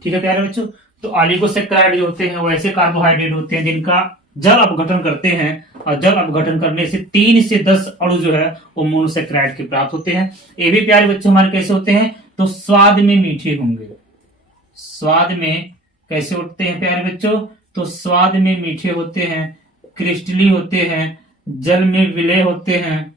ठीक है प्यारे बच्चों, तो ऑलिगोसेक्राइड जो होते हैं वो ऐसे कार्बोहाइड्रेट होते हैं जिनका जल अपघटन करते हैं, और जल अपघटन करने से 3 से 10 अणु जो है वो मोनोसेक्राइड के प्राप्त होते हैं। ये भी प्यारे बच्चों हमारे कैसे होते हैं, तो स्वाद में मीठे होंगे। स्वाद में कैसे होते हैं प्यारे बच्चों, तो स्वाद में मीठे होते हैं, क्रिस्टली होते हैं, जल में विलय होते हैं।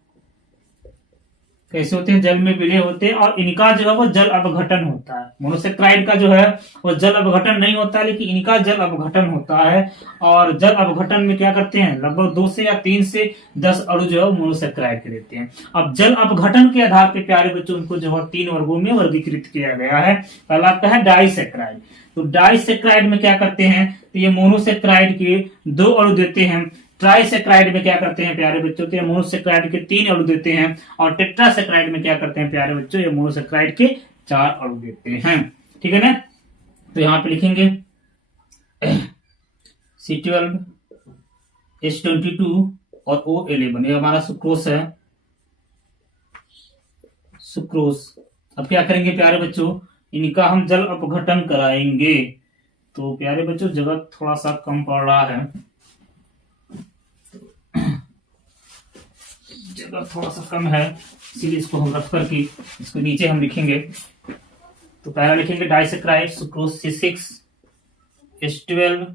कैसे होते हैं, जल में विलय होते हैं, और इनका जो है वो जल अपघटन होता है। मोनोसेक्राइड का जो है वो जल अपघटन नहीं होता है, लेकिन इनका जल अपघटन होता है। और जल अपघटन में क्या करते हैं, लगभग 2 से या 3 से 10 अणु जो है वो मोनोसेक्राइड के देते हैं। अब जल अपघटन के आधार पर प्यारे बच्चों उनको जो है 3 वर्गों में वर्गीकृत किया गया है। पहला आपका है डाइसेक्राइड। तो डाइसेक्राइड में क्या करते हैं, तो ये मोनोसेक्राइड के 2 अणु देते हैं। ट्राइसेक्राइड में क्या करते हैं प्यारे बच्चों, तो ये मोनोसेक्राइड के 3 अणु देते हैं। और टेट्रासेक्राइड में क्या करते हैं प्यारे बच्चों, ये मोनोसेक्राइड के 4 अणु देते हैं। ठीक है ना, तो यहां पे लिखेंगे C12, H22 और O11, ये हमारा सुक्रोस है, सुक्रोस। अब क्या करेंगे प्यारे बच्चों, इनका हम जल अपघटन कराएंगे। तो प्यारे बच्चों जगह थोड़ा सा कम पड़ रहा है, जगह थोड़ा सा कम है, इसीलिए इसको हम रख करके इसको नीचे हम लिखेंगे। तो पहला लिखेंगे disaccharide, sucrose C6, H12,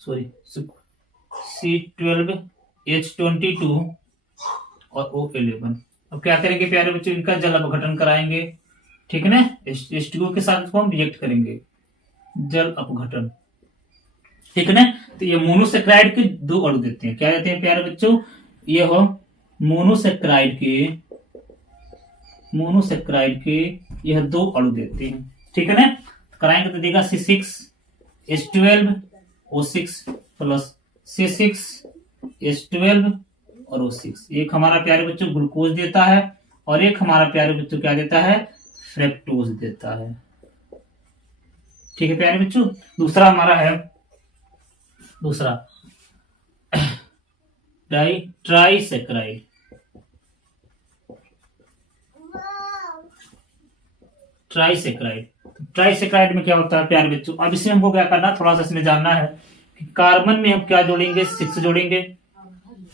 sorry C12, H22 और O11। अब क्या करेंगे प्यारे बच्चों, इनका जल अपघटन कराएंगे। ठीक है ना, H2O के साथ इसको हम रिएक्ट करेंगे, जल अपघटन। ठीक है ना, तो ये मोनोसेक्राइड के 2 अणु देते हैं। क्या देते हैं प्यारे बच्चों, ये हो मोनोसेक्राइड के यह 2 अणु देते हैं। ठीक है ना, कराएंगे तो देगा C6, H12, O6 plus C6, H12 और O6। एक हमारा प्यारे बच्चों ग्लूकोज देता है, और एक हमारा प्यारे बच्चों क्या देता है, फ्रक्टोज देता है। ठीक है प्यारे बच्चों, दूसरा हमारा है, दूसरा ट्राइसेक्राइड। ट्राइसेक्राइड में क्या होता है प्यारे बच्चों, अब इसमें हमको क्या करना, थोड़ा सा इसमें जानना है कि कार्बन में हम क्या जोड़ेंगे, 6 जोड़ेंगे।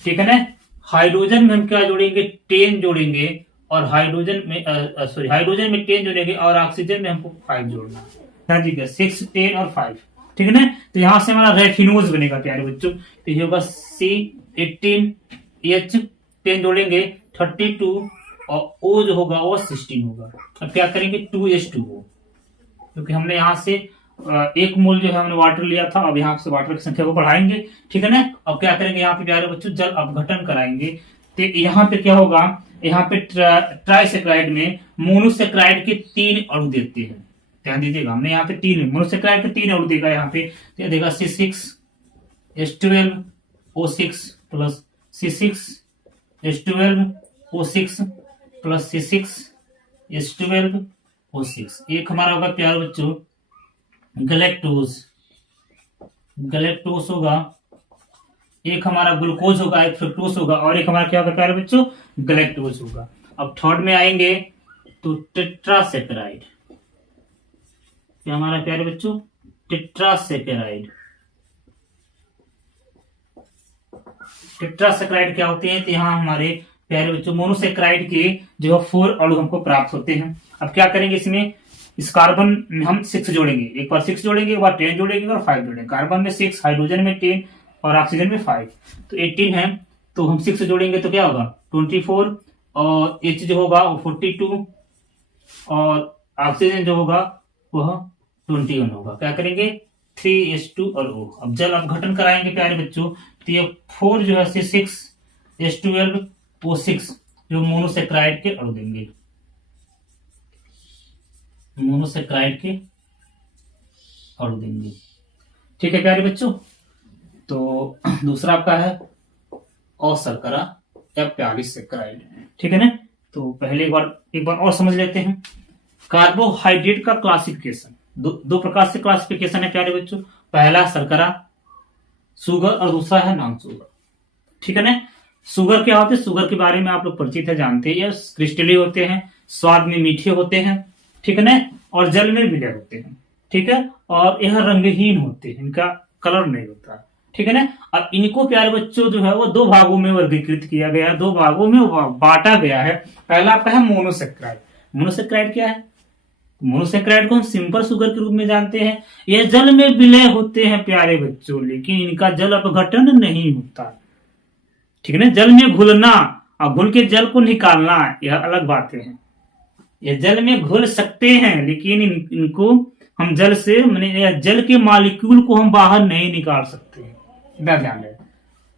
ठीक है ना, हाइड्रोजन में हम क्या जोड़ेंगे, 10 जोड़ेंगे, और हाइड्रोजन में 10 जोड़ेंगे, और ऑक्सीजन में हमको 5 जोड़ना है। ध्यान दीजिएगा, 6, 10 और 5। ठीक है ना, तो यहां से हमारा रेफिनोज बनेगा प्यारे बच्चों। तो ये होगा C18, H 10 जोड़ेंगे 32, और O जो होगा वो 16 होगा। अब क्या करेंगे, 2H2O, क्योंकि हमने यहाँ से 1 मोल जो है हमने वाटर लिया था, अब यहाँ से वाटर की संख्या को बढ़ाएंगे। ठीक है ना, अब क्या करेंगे यहाँ पे प्यारे बच्चों, जल अपघटन कराएंगे। तो यहाँ पे क्या होगा, यहाँ पे ट्राइसेक्राइड में मोनोसेक्राइड के 3 अणु देते हैं। ध्यान दीजिएगा, हमने यहाँ पे 3 मोनोसेक्राइड के 3 अणु देगा। यहाँ पे देगा C6, H12 O6 plus C6H12 O6 plus C6H12 O6। एक हमारा होगा प्यारे बच्चों गैलेक्टोज, गैलेक्टोज होगा, एक हमारा ग्लूकोज होगा, एक फ्रुक्टोज होगा, और एक हमारा क्या होगा प्यारे बच्चों गैलेक्टोज होगा। अब थर्ड में आएंगे तो टेट्रासेकेराइड, क्या हमारा प्यारे बच्चों टेट्रासेकेराइड। टेट्रासेकेराइड क्या होते हैं, तो यहाँ हमारे प्यारे बच्चों मोनोसेकेराइड के जो 4 अणु हमको प्राप्त होते हैं। अब क्या करेंगे, इसमें इस कार्बन में हम 6 जोड़ेंगे, एक बार 6 जोड़ेंगे, एक बार 10 जोड़ेंगे और 5 जोड़ेंगे। कार्बन में 6, हाइड्रोजन में 10 और ऑक्सीजन में 5, तो 18 है। तो हम 6 जोड़ेंगे तो क्या होगा 24, और H जो होगा वो 42, और ऑक्सीजन जो होगा वह 21 होगा। क्या करेंगे 3H2 और O। अब जल अपघटन कराएंगे प्यारे बच्चों, तो ये 4 जो है C6H12 O6 जो मोनोसेक्राइड के अणु देंगे, मोनोसेक्राइड के अणु देंगे। ठीक है प्यारे बच्चों। तो दूसरा आपका है अशर्करा या 42 सेक्राइड। ठीक है ना। तो पहले एक बार और समझ लेते हैं। कार्बोहाइड्रेट का क्लासिफिकेशन दो प्रकार से क्लासिफिकेशन है प्यारे बच्चों। पहला शर्करा शुगर और दूसरा है नॉन शुगर। ठीक है ना। शुगर क्या होते हैं, शुगर के बारे में आप लोग परिचित है, जानते हैं। ये क्रिस्टलीय होते हैं, स्वाद में मीठे होते हैं। ठीक है ना। और जल में विलय होते हैं। ठीक है। और यह रंगहीन होते हैं, इनका कलर नहीं होता। ठीक है ना। अब इनको प्यारे बच्चों जो है वो 2 भागों में वर्गीकृत किया गया है, 2 भागों में बांटा गया है। पहला आपका है मोनोसेक्राइड। मोनोसेक्राइड क्या है, मोनोसेक्राइड को हम सिंपल शुगर के रूप में जानते हैं। यह जल में विलय होते हैं प्यारे बच्चों, लेकिन इनका जल अपघटन नहीं होता। ठीक है ना। जल में घुलना और घुल के जल को निकालना यह अलग बातें हैं। ये जल में घुल सकते हैं, लेकिन इनको हम जल से जल के मॉलिक्यूल को हम बाहर नहीं निकाल सकते। ध्यान रहे।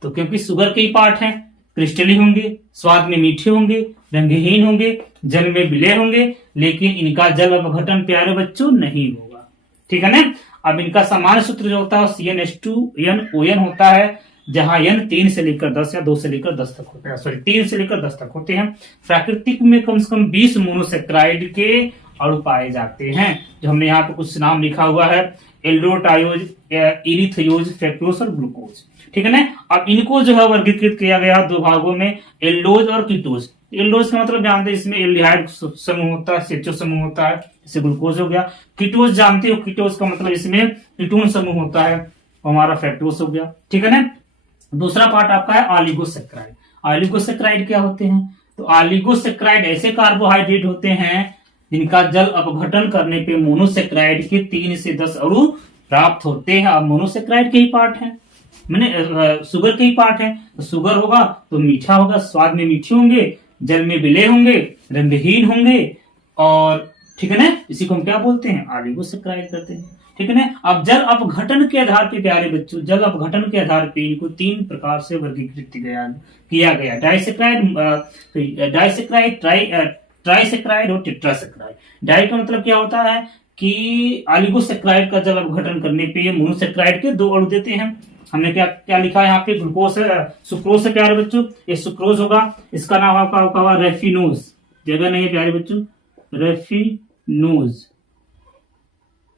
तो क्योंकि शुगर के ही पार्ट हैं, क्रिस्टलीय होंगे, स्वाद में मीठे होंगे, रंगहीन होंगे, जल में विलय होंगे, लेकिन इनका जल अपघटन प्यारे बच्चों नहीं होगा। ठीक है ना। अब इनका सामान्य सूत्र जो होता है CnH2nOn होता है, जहां n 3 से लेकर 10 या 2 से लेकर 10 तक होते हैं, सॉरी 3 से लेकर 10 तक होते हैं। प्राकृतिक में कम से कम 20 मोनोसेक्राइड के अणु पाए जाते हैं, जो हमने यहाँ पे कुछ नाम लिखा हुआ है, एल्डोटायोज, इरिथयोज, फ्रक्टोज और ग्लूकोज। ठीक है ना। अब इनको जो है वर्गीकृत किया गया 2 भागों में, एल्डोज और कीटोज। एल्डोज का मतलब जानते हैं, इसमें एल्डिहाइड समूह होता है, CHO समूह होता है, जैसे ग्लूकोज हो गया। कीटोज जानते हो, कीटोज का मतलब इसमें कीटोन समूह होता है, हमारा फ्रक्टोज हो गया। ठीक है ना। दूसरा पार्ट आपका है ऑलिगोसेक्राइड। ऑलिगोसेक्राइड क्या होते हैं, तो ऑलिगोसेक्राइड ऐसे कार्बोहाइड्रेट होते हैं जिनका जल अपघटन करने पे मोनोसेक्राइड के 3 से 10 अणु प्राप्त होते हैं। अब मोनोसेक्राइड के ही पार्ट है, मैंने शुगर के ही पार्ट है। तो शुगर होगा तो मीठा होगा, स्वाद में मीठे होंगे, जल में विलय होंगे, रंगहीन होंगे, और ठीक है ना, इसी को हम क्या बोलते हैं, ऑलिगोसेक्राइड करते हैं। ठीक है ना। अब जल अपघटन के आधार पे प्यारे बच्चों, जल अपघटन के आधार पे इनको 3 प्रकार से वर्गीकृत किया गया, डाइसेक्राइड, ट्राइसेक्राइड और टेट्रासेक्राइड। डाई का मतलब क्या होता है कि ऑलिगोसेक्राइड का जल अपघटन करने पे मोनोसेक्राइड के 2 अणु देते हैं। हमने क्या क्या लिखा है यहाँ पे, ग्लूकोज है, सुक्रोज है प्यारे बच्चों, ये सुक्रोज होगा। इसका नाम आपका होगा रेफिनोज, जगह नहीं है प्यारे बच्चों,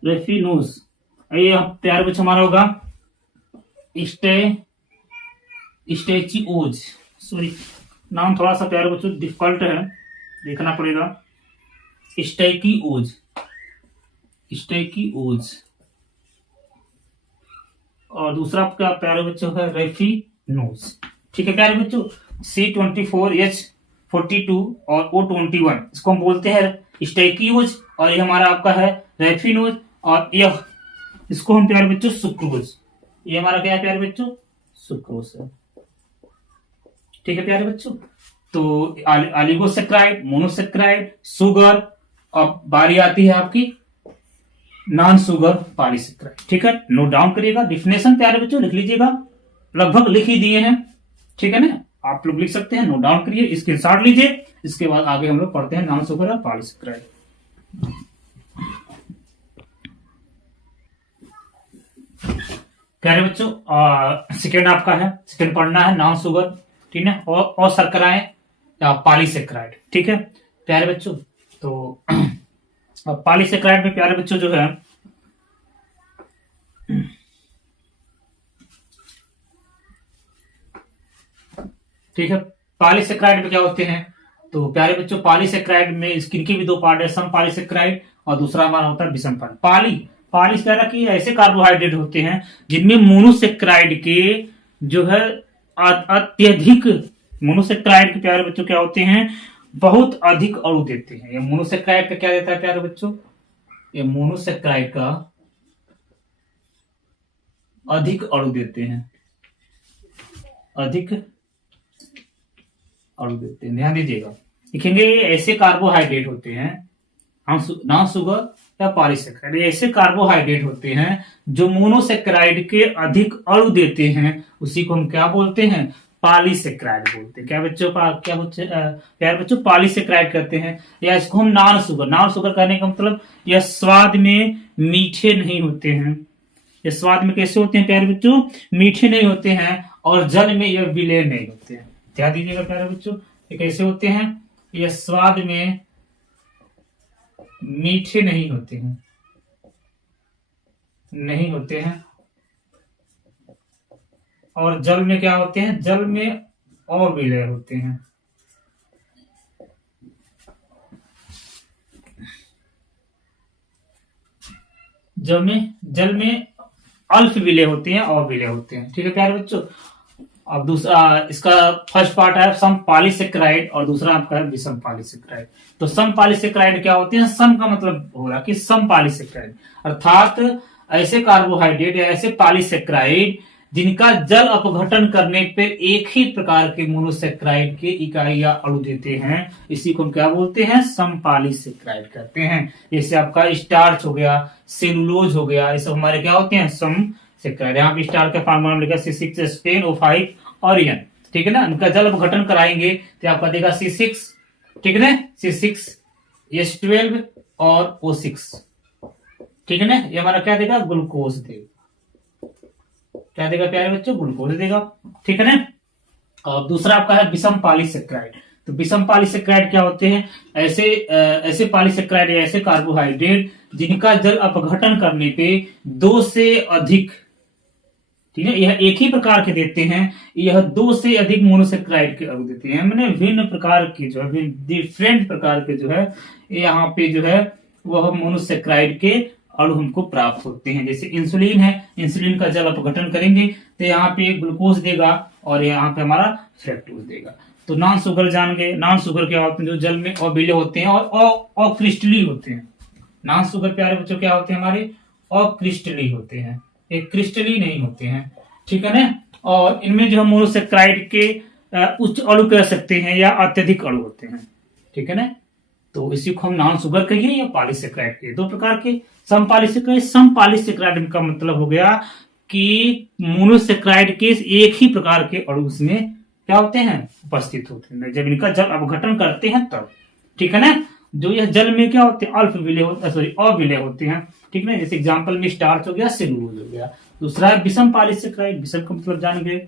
रेफिनोज। ये प्यारे बच्चों हमारा होगा स्टेचिओज। सॉरी, नाम थोड़ा सा प्यारे बच्चों डिफिकल्ट है, देखना पड़ेगा। स्टेकिओज। और दूसरा आपका प्यारे बच्चों है रेफिनोज। ठीक है प्यारे बच्चों। C24H42 और O21 इसको हम बोलते हैं स्टेकियोज, और ये हमारा आपका है रेफिनोज, और यह इसको हम प्यारे बच्चों सुक्रोज। ये हमारा क्या है प्यारे बच्चों, सुक्रोज है। ठीक है प्यारे बच्चों। तो ऑलिगोसेक्राइड, मोनोसेक्राइड, शुगर। अब बारी आती है आपकी नॉन शुगर पॉलीसेक्राइड। ठीक है, नोट डाउन करिएगा। डिफिनेशन प्यारे बच्चों लिख लीजिएगा, लगभग लिख ही दिए हैं। ठीक है ना, आप लोग लिख सकते हैं, नोट डाउन करिए, स्क्रीनशॉट लीजिए। इसके बाद आगे हम लोग पढ़ते हैं नॉन शुगर और पॉलीसेक्राइड। प्यारे बच्चों, सेकेंड आपका है, सेकेंड पढ़ना है नॉन शुगर, ठीक है, और शर्कराएं या पॉलीसेक्राइड, ठीक है प्यारे बच्चों। तो पॉलीसेक्राइड में प्यारे बच्चों जो है, ठीक है, पॉलीसेक्राइड में क्या होते हैं, तो प्यारे बच्चों पॉलीसेक्राइड में स्किन के भी दो पार्ट है, सम पॉलीसेक्राइड और दूसरा हमारा होता है विषम पॉली। पॉली कह रहा कि ऐसे कार्बोहाइड्रेट होते हैं जिनमें मोनोसेक्राइड के जो है अत्यधिक, मोनोसेक्राइड के प्यारे बच्चों क्या होते हैं, बहुत अधिक अणु देते हैं। ये मोनोसेक्राइड का क्या देता है प्यारे बच्चों, ये मोनोसेक्राइड का अधिक अणु देते हैं, अधिक अणु देते हैं। ध्यान दीजिएगा, लिखेंगे ऐसे कार्बोहाइड्रेट होते हैं, नॉन शुगर या पॉलीसेक्राइड, ऐसे कार्बोहाइड्रेट होते हैं जो मोनोसेक्राइड के अधिक अणु देते हैं, उसी को हम क्या बोलते हैं, पॉलीसेक्राइड बोलते हैं। क्या बच्चों, क्या बच्चे प्यारे बच्चों, पॉलीसेक्राइड करते हैं, या इसको हम नॉन शुगर, नॉन शुगर कहने का मतलब यह स्वाद में मीठे नहीं होते हैं। ये स्वाद में कैसे होते हैं प्यारे बच्चों, मीठे नहीं होते हैं, और जल में यह विलय नहीं होते हैं। ध्यान दीजिएगा प्यारे बच्चों, ये कैसे होते हैं, ये स्वाद में मीठे नहीं होते हैं, नहीं होते हैं, और जल में क्या होते हैं, जल में अविलय होते हैं। जल में अल्प विलय होते हैं, अविलय होते हैं, ठीक है प्यारे बच्चों। अब दूसरा, इसका फर्स्ट पार्ट है सम पॉलीसेक्राइड और दूसरा आपका है विषम पॉलीसेक्राइड। तो सम पॉलीसेक्राइड क्या होते हैं, सम का मतलब हो रहा कि सम पॉलीसेक्राइड, अर्थात ऐसे कार्बोहाइड्रेट या ऐसे पॉलीसेक्राइड जिनका जल अपघटन करने पर एक ही प्रकार के मोनोसेक्राइड के इकाई या अणु देते हैं, इसी को हम क्या बोलते हैं, सम पॉलीसेक्राइड कहते हैं। जैसे आपका स्टार्च हो गया, सेलुलोज हो गया, ये सब हमारे क्या होते हैं, सम सेक्राइड। यहाँ पे स्टार का फॉर्मूला लिखा C6H10O5 और N, ठीक है ना। इनका जल अपघटन कराएंगे तो आपका देगा C6, ठीक है ना, C6H12 और O6, ठीक है ना। ये हमारा क्या देगा, ग्लूकोज देगा, क्या देगा प्यारे बच्चों, ग्लूकोज देगा, ठीक है ना। और दूसरा आपका है विषम पॉलीसेक्राइड। तो विषम पॉलीसेक्राइड क्या होते हैं, ऐसे पॉलीसेक्राइड या ऐसे कार्बोहाइड्रेट जिनका जल अपघटन करने पे दो से अधिक, ठीक है, यह एक ही प्रकार के देते हैं, यह दो से अधिक मोनोसेक्राइड के अणु देते हैं, मैंने भिन्न प्रकार के जो है, डिफरेंट प्रकार के जो है यहाँ पे जो है वह मोनोसेक्राइड के अणु हमको प्राप्त होते हैं। जैसे इंसुलिन है, इंसुलिन का जल अपघटन करेंगे तो यहाँ पे ग्लूकोज देगा और यहाँ पे हमारा फ्रक्टोज देगा। तो नॉन शुगर जान गए, नॉन शुगर क्या होते हैं, जो जल में अविलय होते हैं और क्रिस्टली होते हैं। नॉन शुगर प्यारे बच्चों क्या होते हैं, हमारे अक्रिस्टली होते हैं, एक क्रिस्टली नहीं होते हैं, ठीक है ना। और इनमें जो हम मोनोसेक्राइड के उच्च अणु कह सकते हैं या अत्यधिक अणु होते हैं, ठीक है ना। तो इसी को हम नॉन शुगर कहिए या पॉलीसेक्राइड कहिए, दो प्रकार के। सम पॉलीसेक्राइड, सम पॉलीसेक्राइड का मतलब हो गया कि मोनोसेक्राइड के एक ही प्रकार के अणु उसमें क्या होते हैं, उपस्थित होते हैं, जब इनका जल अपघटन करते हैं तब, ठीक है ना। जो यह जल में क्या होते हैं, अल्प विलय होते, सॉरी अविलय होते हैं, ठीक है ना। जैसे एग्जांपल में स्टार्च हो गया, सेलुलोज हो गया। दूसरा है विषम पॉलीसेक्राइड, विषम का मतलब जान गए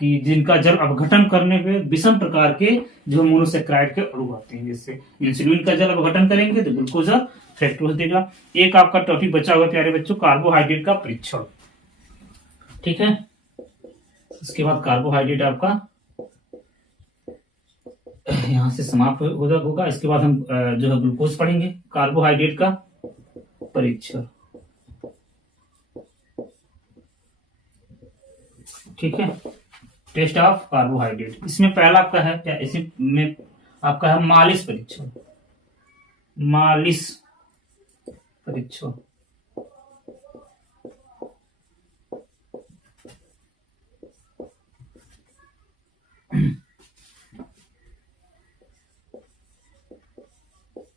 कि जिनका जल अपघटन करने पे विषम प्रकार के जो मोनोसेक्राइड के अणु आते हैं। जैसे इंसुलिन का जल अपघटन करेंगे तो ग्लूकोज और फ्रक्टोज देगा। एक आपका टॉपिक बचा हुआ प्यारे बच्चों, कार्बोहाइड्रेट का परीक्षण, ठीक है। इसके बाद कार्बोहाइड्रेट आपका यहां से समाप्त होगा। इसके बाद हम जो है ग्लूकोज पढ़ेंगे, कार्बोहाइड्रेट का परीक्षण, ठीक है, टेस्ट ऑफ कार्बोहाइड्रेट। इसमें पहला आपका है क्या, इसमें आपका है मालिश परीक्षण, मालिश परीक्षण।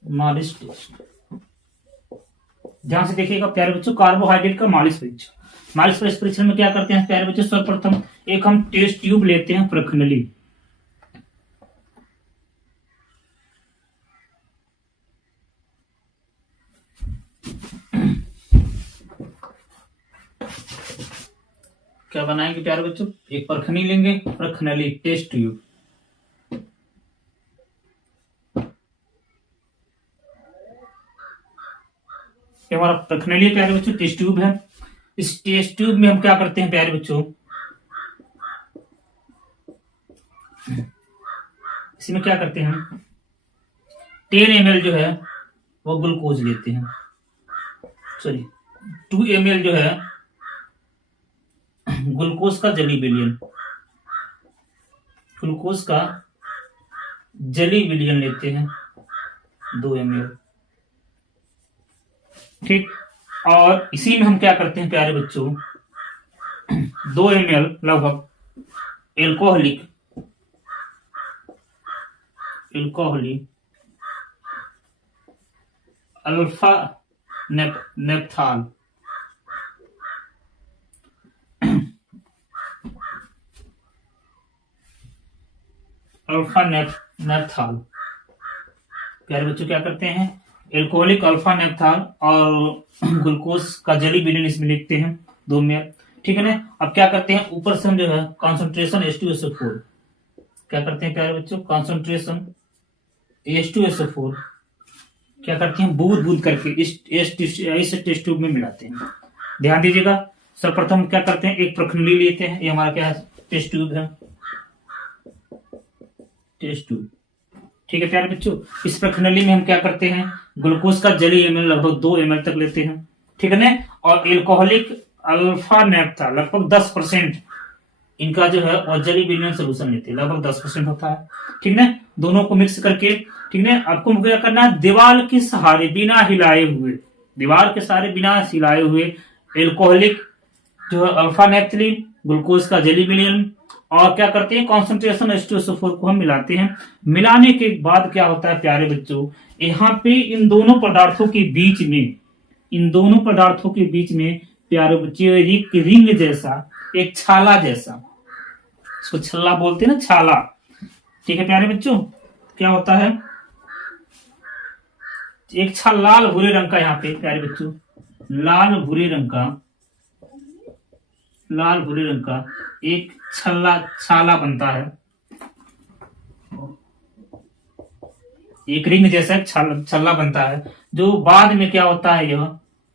मालिश टेस्ट, ध्यान से देखिएगा प्यारे बच्चों, कार्बोहाइड्रेट का मालिश परीक्षण। मालिश परीक्षण में क्या करते हैं प्यारे बच्चों, सर्वप्रथम एक हम टेस्ट ट्यूब लेते हैं प्रखंडली, क्या बनाएंगे प्यारे बच्चों, एक परखनी लेंगे, प्रखनली टेस्ट ट्यूब। ये हमारा प्रखनली प्यारे बच्चों टेस्ट ट्यूब है। इस टेस्ट ट्यूब में हम क्या करते हैं प्यारे बच्चों, इसमें क्या करते हैं, 10 ml जो है वो ग्लूकोज लेते हैं, सॉरी 2 ml जो है ग्लूकोज का जली विलयन, ग्लूकोज का जली विलयन लेते हैं 2 ml, ठीक। और इसी में हम क्या करते हैं प्यारे बच्चों, 2 ml लगभग एल्कोहलिक अल्फा नेप्थाल, नेप्थाल प्यारे बच्चों क्या करते हैं, एल्कोहलिक अल्फा नेप्थाल और ग्लूकोज का जली विलयन इसमें लिखते हैं 2 ml, ठीक है ना। अब क्या करते हैं, ऊपर से हम जो है कॉन्सेंट्रेशन H2SO4 क्या करते हैं प्यारे बच्चों, कॉन्सेंट्रेशन H2SO4 क्या करते हैं, बूंद बूंद करके इस टेस्ट ट्यूब में मिलाते हैं। ध्यान दीजिएगा, सर्वप्रथम क्या करते हैं, एक प्रखनली लेते हैं, ये हमारा क्या टेस्ट ट्यूब है, टेस्ट ट्यूब, ठीक है प्यारे बच्चों। इस प्रखनली में हम क्या करते हैं, ग्लूकोज का जली ml लगभग 2 ml तक लेते हैं, ठीक है ना। और एल्कोहलिक अल्फा नेप्था लगभग 10% इनका जो है और जली विलयन सोल्यूशन लेते हैं, लगभग 10% होता है, ठीक है। दोनों को मिक्स करके, ठीक है, आपको क्या करना है, दीवार के सहारे बिना हिलाए हुए, दीवार के सहारे बिना हिलाए हुए एल्कोहलिक जो है अल्फा नेप्थलीन, ग्लूकोज का जली विलयन और क्या करते हैं कॉन्सेंट्रेशन H2SO4 को हम मिलाते हैं। मिलाने के बाद क्या होता है प्यारे बच्चों, यहाँ पे इन दोनों पदार्थों के बीच में, इन दोनों पदार्थों के बीच में प्यारे बच्चों एक रिंग जैसा, एक छाला जैसा, इसको छल्ला बोलते हैं ना, छाला, ठीक है प्यारे बच्चों। क्या होता है, एक लाल भूरे रंग का, यहाँ पे प्यारे बच्चों लाल भूरे रंग का एक छाला बनता है, एक रिंग जैसा एक छल्ला बनता है, जो बाद में क्या होता है,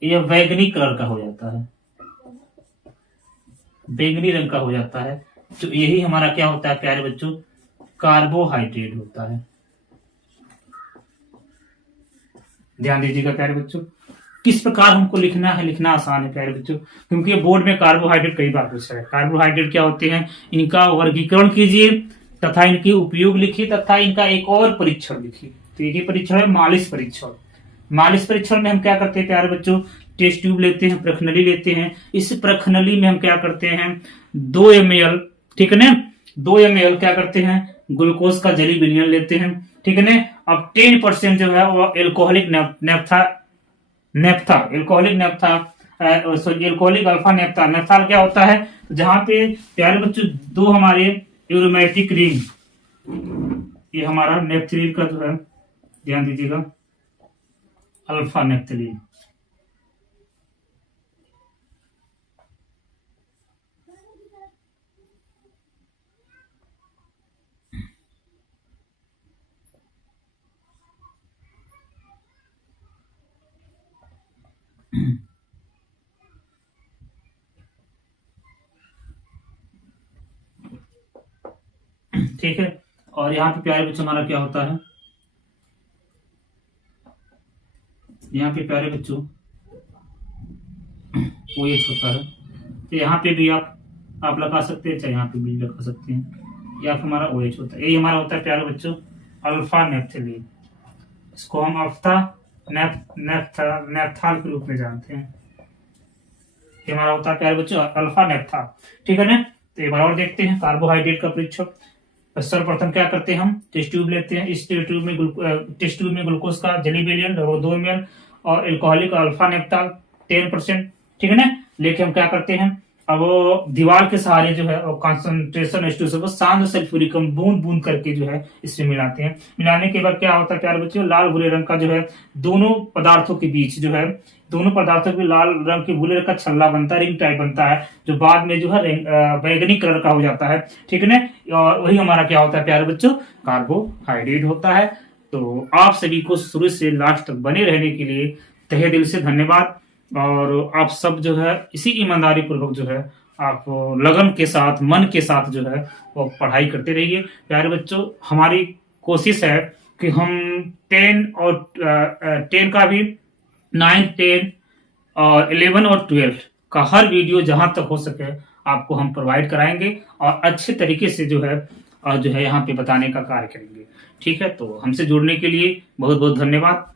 यह बैंगनी कलर का हो जाता है, बैंगनी रंग का हो जाता है। तो यही हमारा क्या होता है प्यारे बच्चों, कार्बोहाइड्रेट होता है। ध्यान दीजिएगा प्यारे बच्चों, किस प्रकार हमको लिखना है, लिखना आसान है प्यारे बच्चों, क्योंकि बोर्ड में कार्बोहाइड्रेट कई बार पूछा है। कार्बोहाइड्रेट क्या होते हैं, इनका वर्गीकरण कीजिए तथा इनके उपयोग लिखिए तथा इनका एक और परीक्षण लिखिए। तो एक ही परीक्षण है मालिश परीक्षण। मालिश परीक्षण में हम क्या करते हैं प्यारे बच्चों, टेस्ट ट्यूब लेते हैं, प्रखनली लेते हैं। इस प्रखनली में हम क्या करते हैं, 2 ml, ठीक है ना, 2 ml क्या करते हैं, ग्लूकोज का जली विलयन लेते हैं, ठीक है ना। अब 10% जो है वो एल्कोहलिक एल्कोहलिक अल्फा नेप्थाल क्या होता है, जहां पे प्यारे बच्चों 2 हमारे एरोमेटिक रिंग, ये हमारा नेप्थलीन का जो है, ध्यान दीजिएगा, अल्फा नेप्थलीन, ठीक है। और यहाँ पे प्यारे बच्चों हमारा क्या होता है, यहाँ पे प्यारे बच्चों OH होता है। तो यहाँ पे भी आप लगा सकते हैं, चाहे यहाँ पे भी लगा सकते हैं, या हमारा OH होता है। यही हमारा होता है प्यारे बच्चों अल्फा नेप्थलीन, इसको हम अल्फा नेप्थाल के रूप में जानते हैं। ये हमारा होता है प्यारे बच्चों अल्फा नेप्थाल, ठीक है ना। तो एक बार और देखते हैं कार्बोहाइड्रेट का परीक्षण। सर्वप्रथम क्या करते हैं, हम टेस्ट ट्यूब लेते हैं, इस टेस्ट ट्यूब में ग्लूकोज का जली विलयन 2 ml और एल्कोहलिक अल्फा नेप्थाल 10%, ठीक है ना, लेके हम क्या करते हैं, अब वो दीवार के सहारे जो है और कंसंट्रेशन H2SO को शांत सल्फ्यूरिक हम बूंद बूंद करके जो है इसमें मिलाते हैं। मिलाने के बाद क्या होता है प्यारे बच्चों, लाल भूरे रंग का जो है दोनों पदार्थों के बीच जो है, दोनों पदार्थों के लाल रंग के भूरे रंग का छल्ला बनता है, रिंग टाइप बनता है, जो बाद में जो है बैगनी कलर का हो जाता है। ठीक है ना, और वही हमारा क्या होता है प्यारे बच्चों, कार्बोहाइड्रेट होता है। तो आप सभी को शुरू से लास्ट तक बने रहने के लिए तहे दिल से धन्यवाद। और आप सब जो है इसी ईमानदारी पूर्वक जो है आप लगन के साथ, मन के साथ जो है वो पढ़ाई करते रहिए। प्यारे बच्चों, हमारी कोशिश है कि हम 10 का भी 9, 10 और 11 और 12 का हर वीडियो जहां तक हो सके आपको हम प्रोवाइड कराएंगे और अच्छे तरीके से जो है यहाँ पे बताने का कार्य करेंगे। ठीक है, तो हमसे जुड़ने के लिए बहुत बहुत धन्यवाद।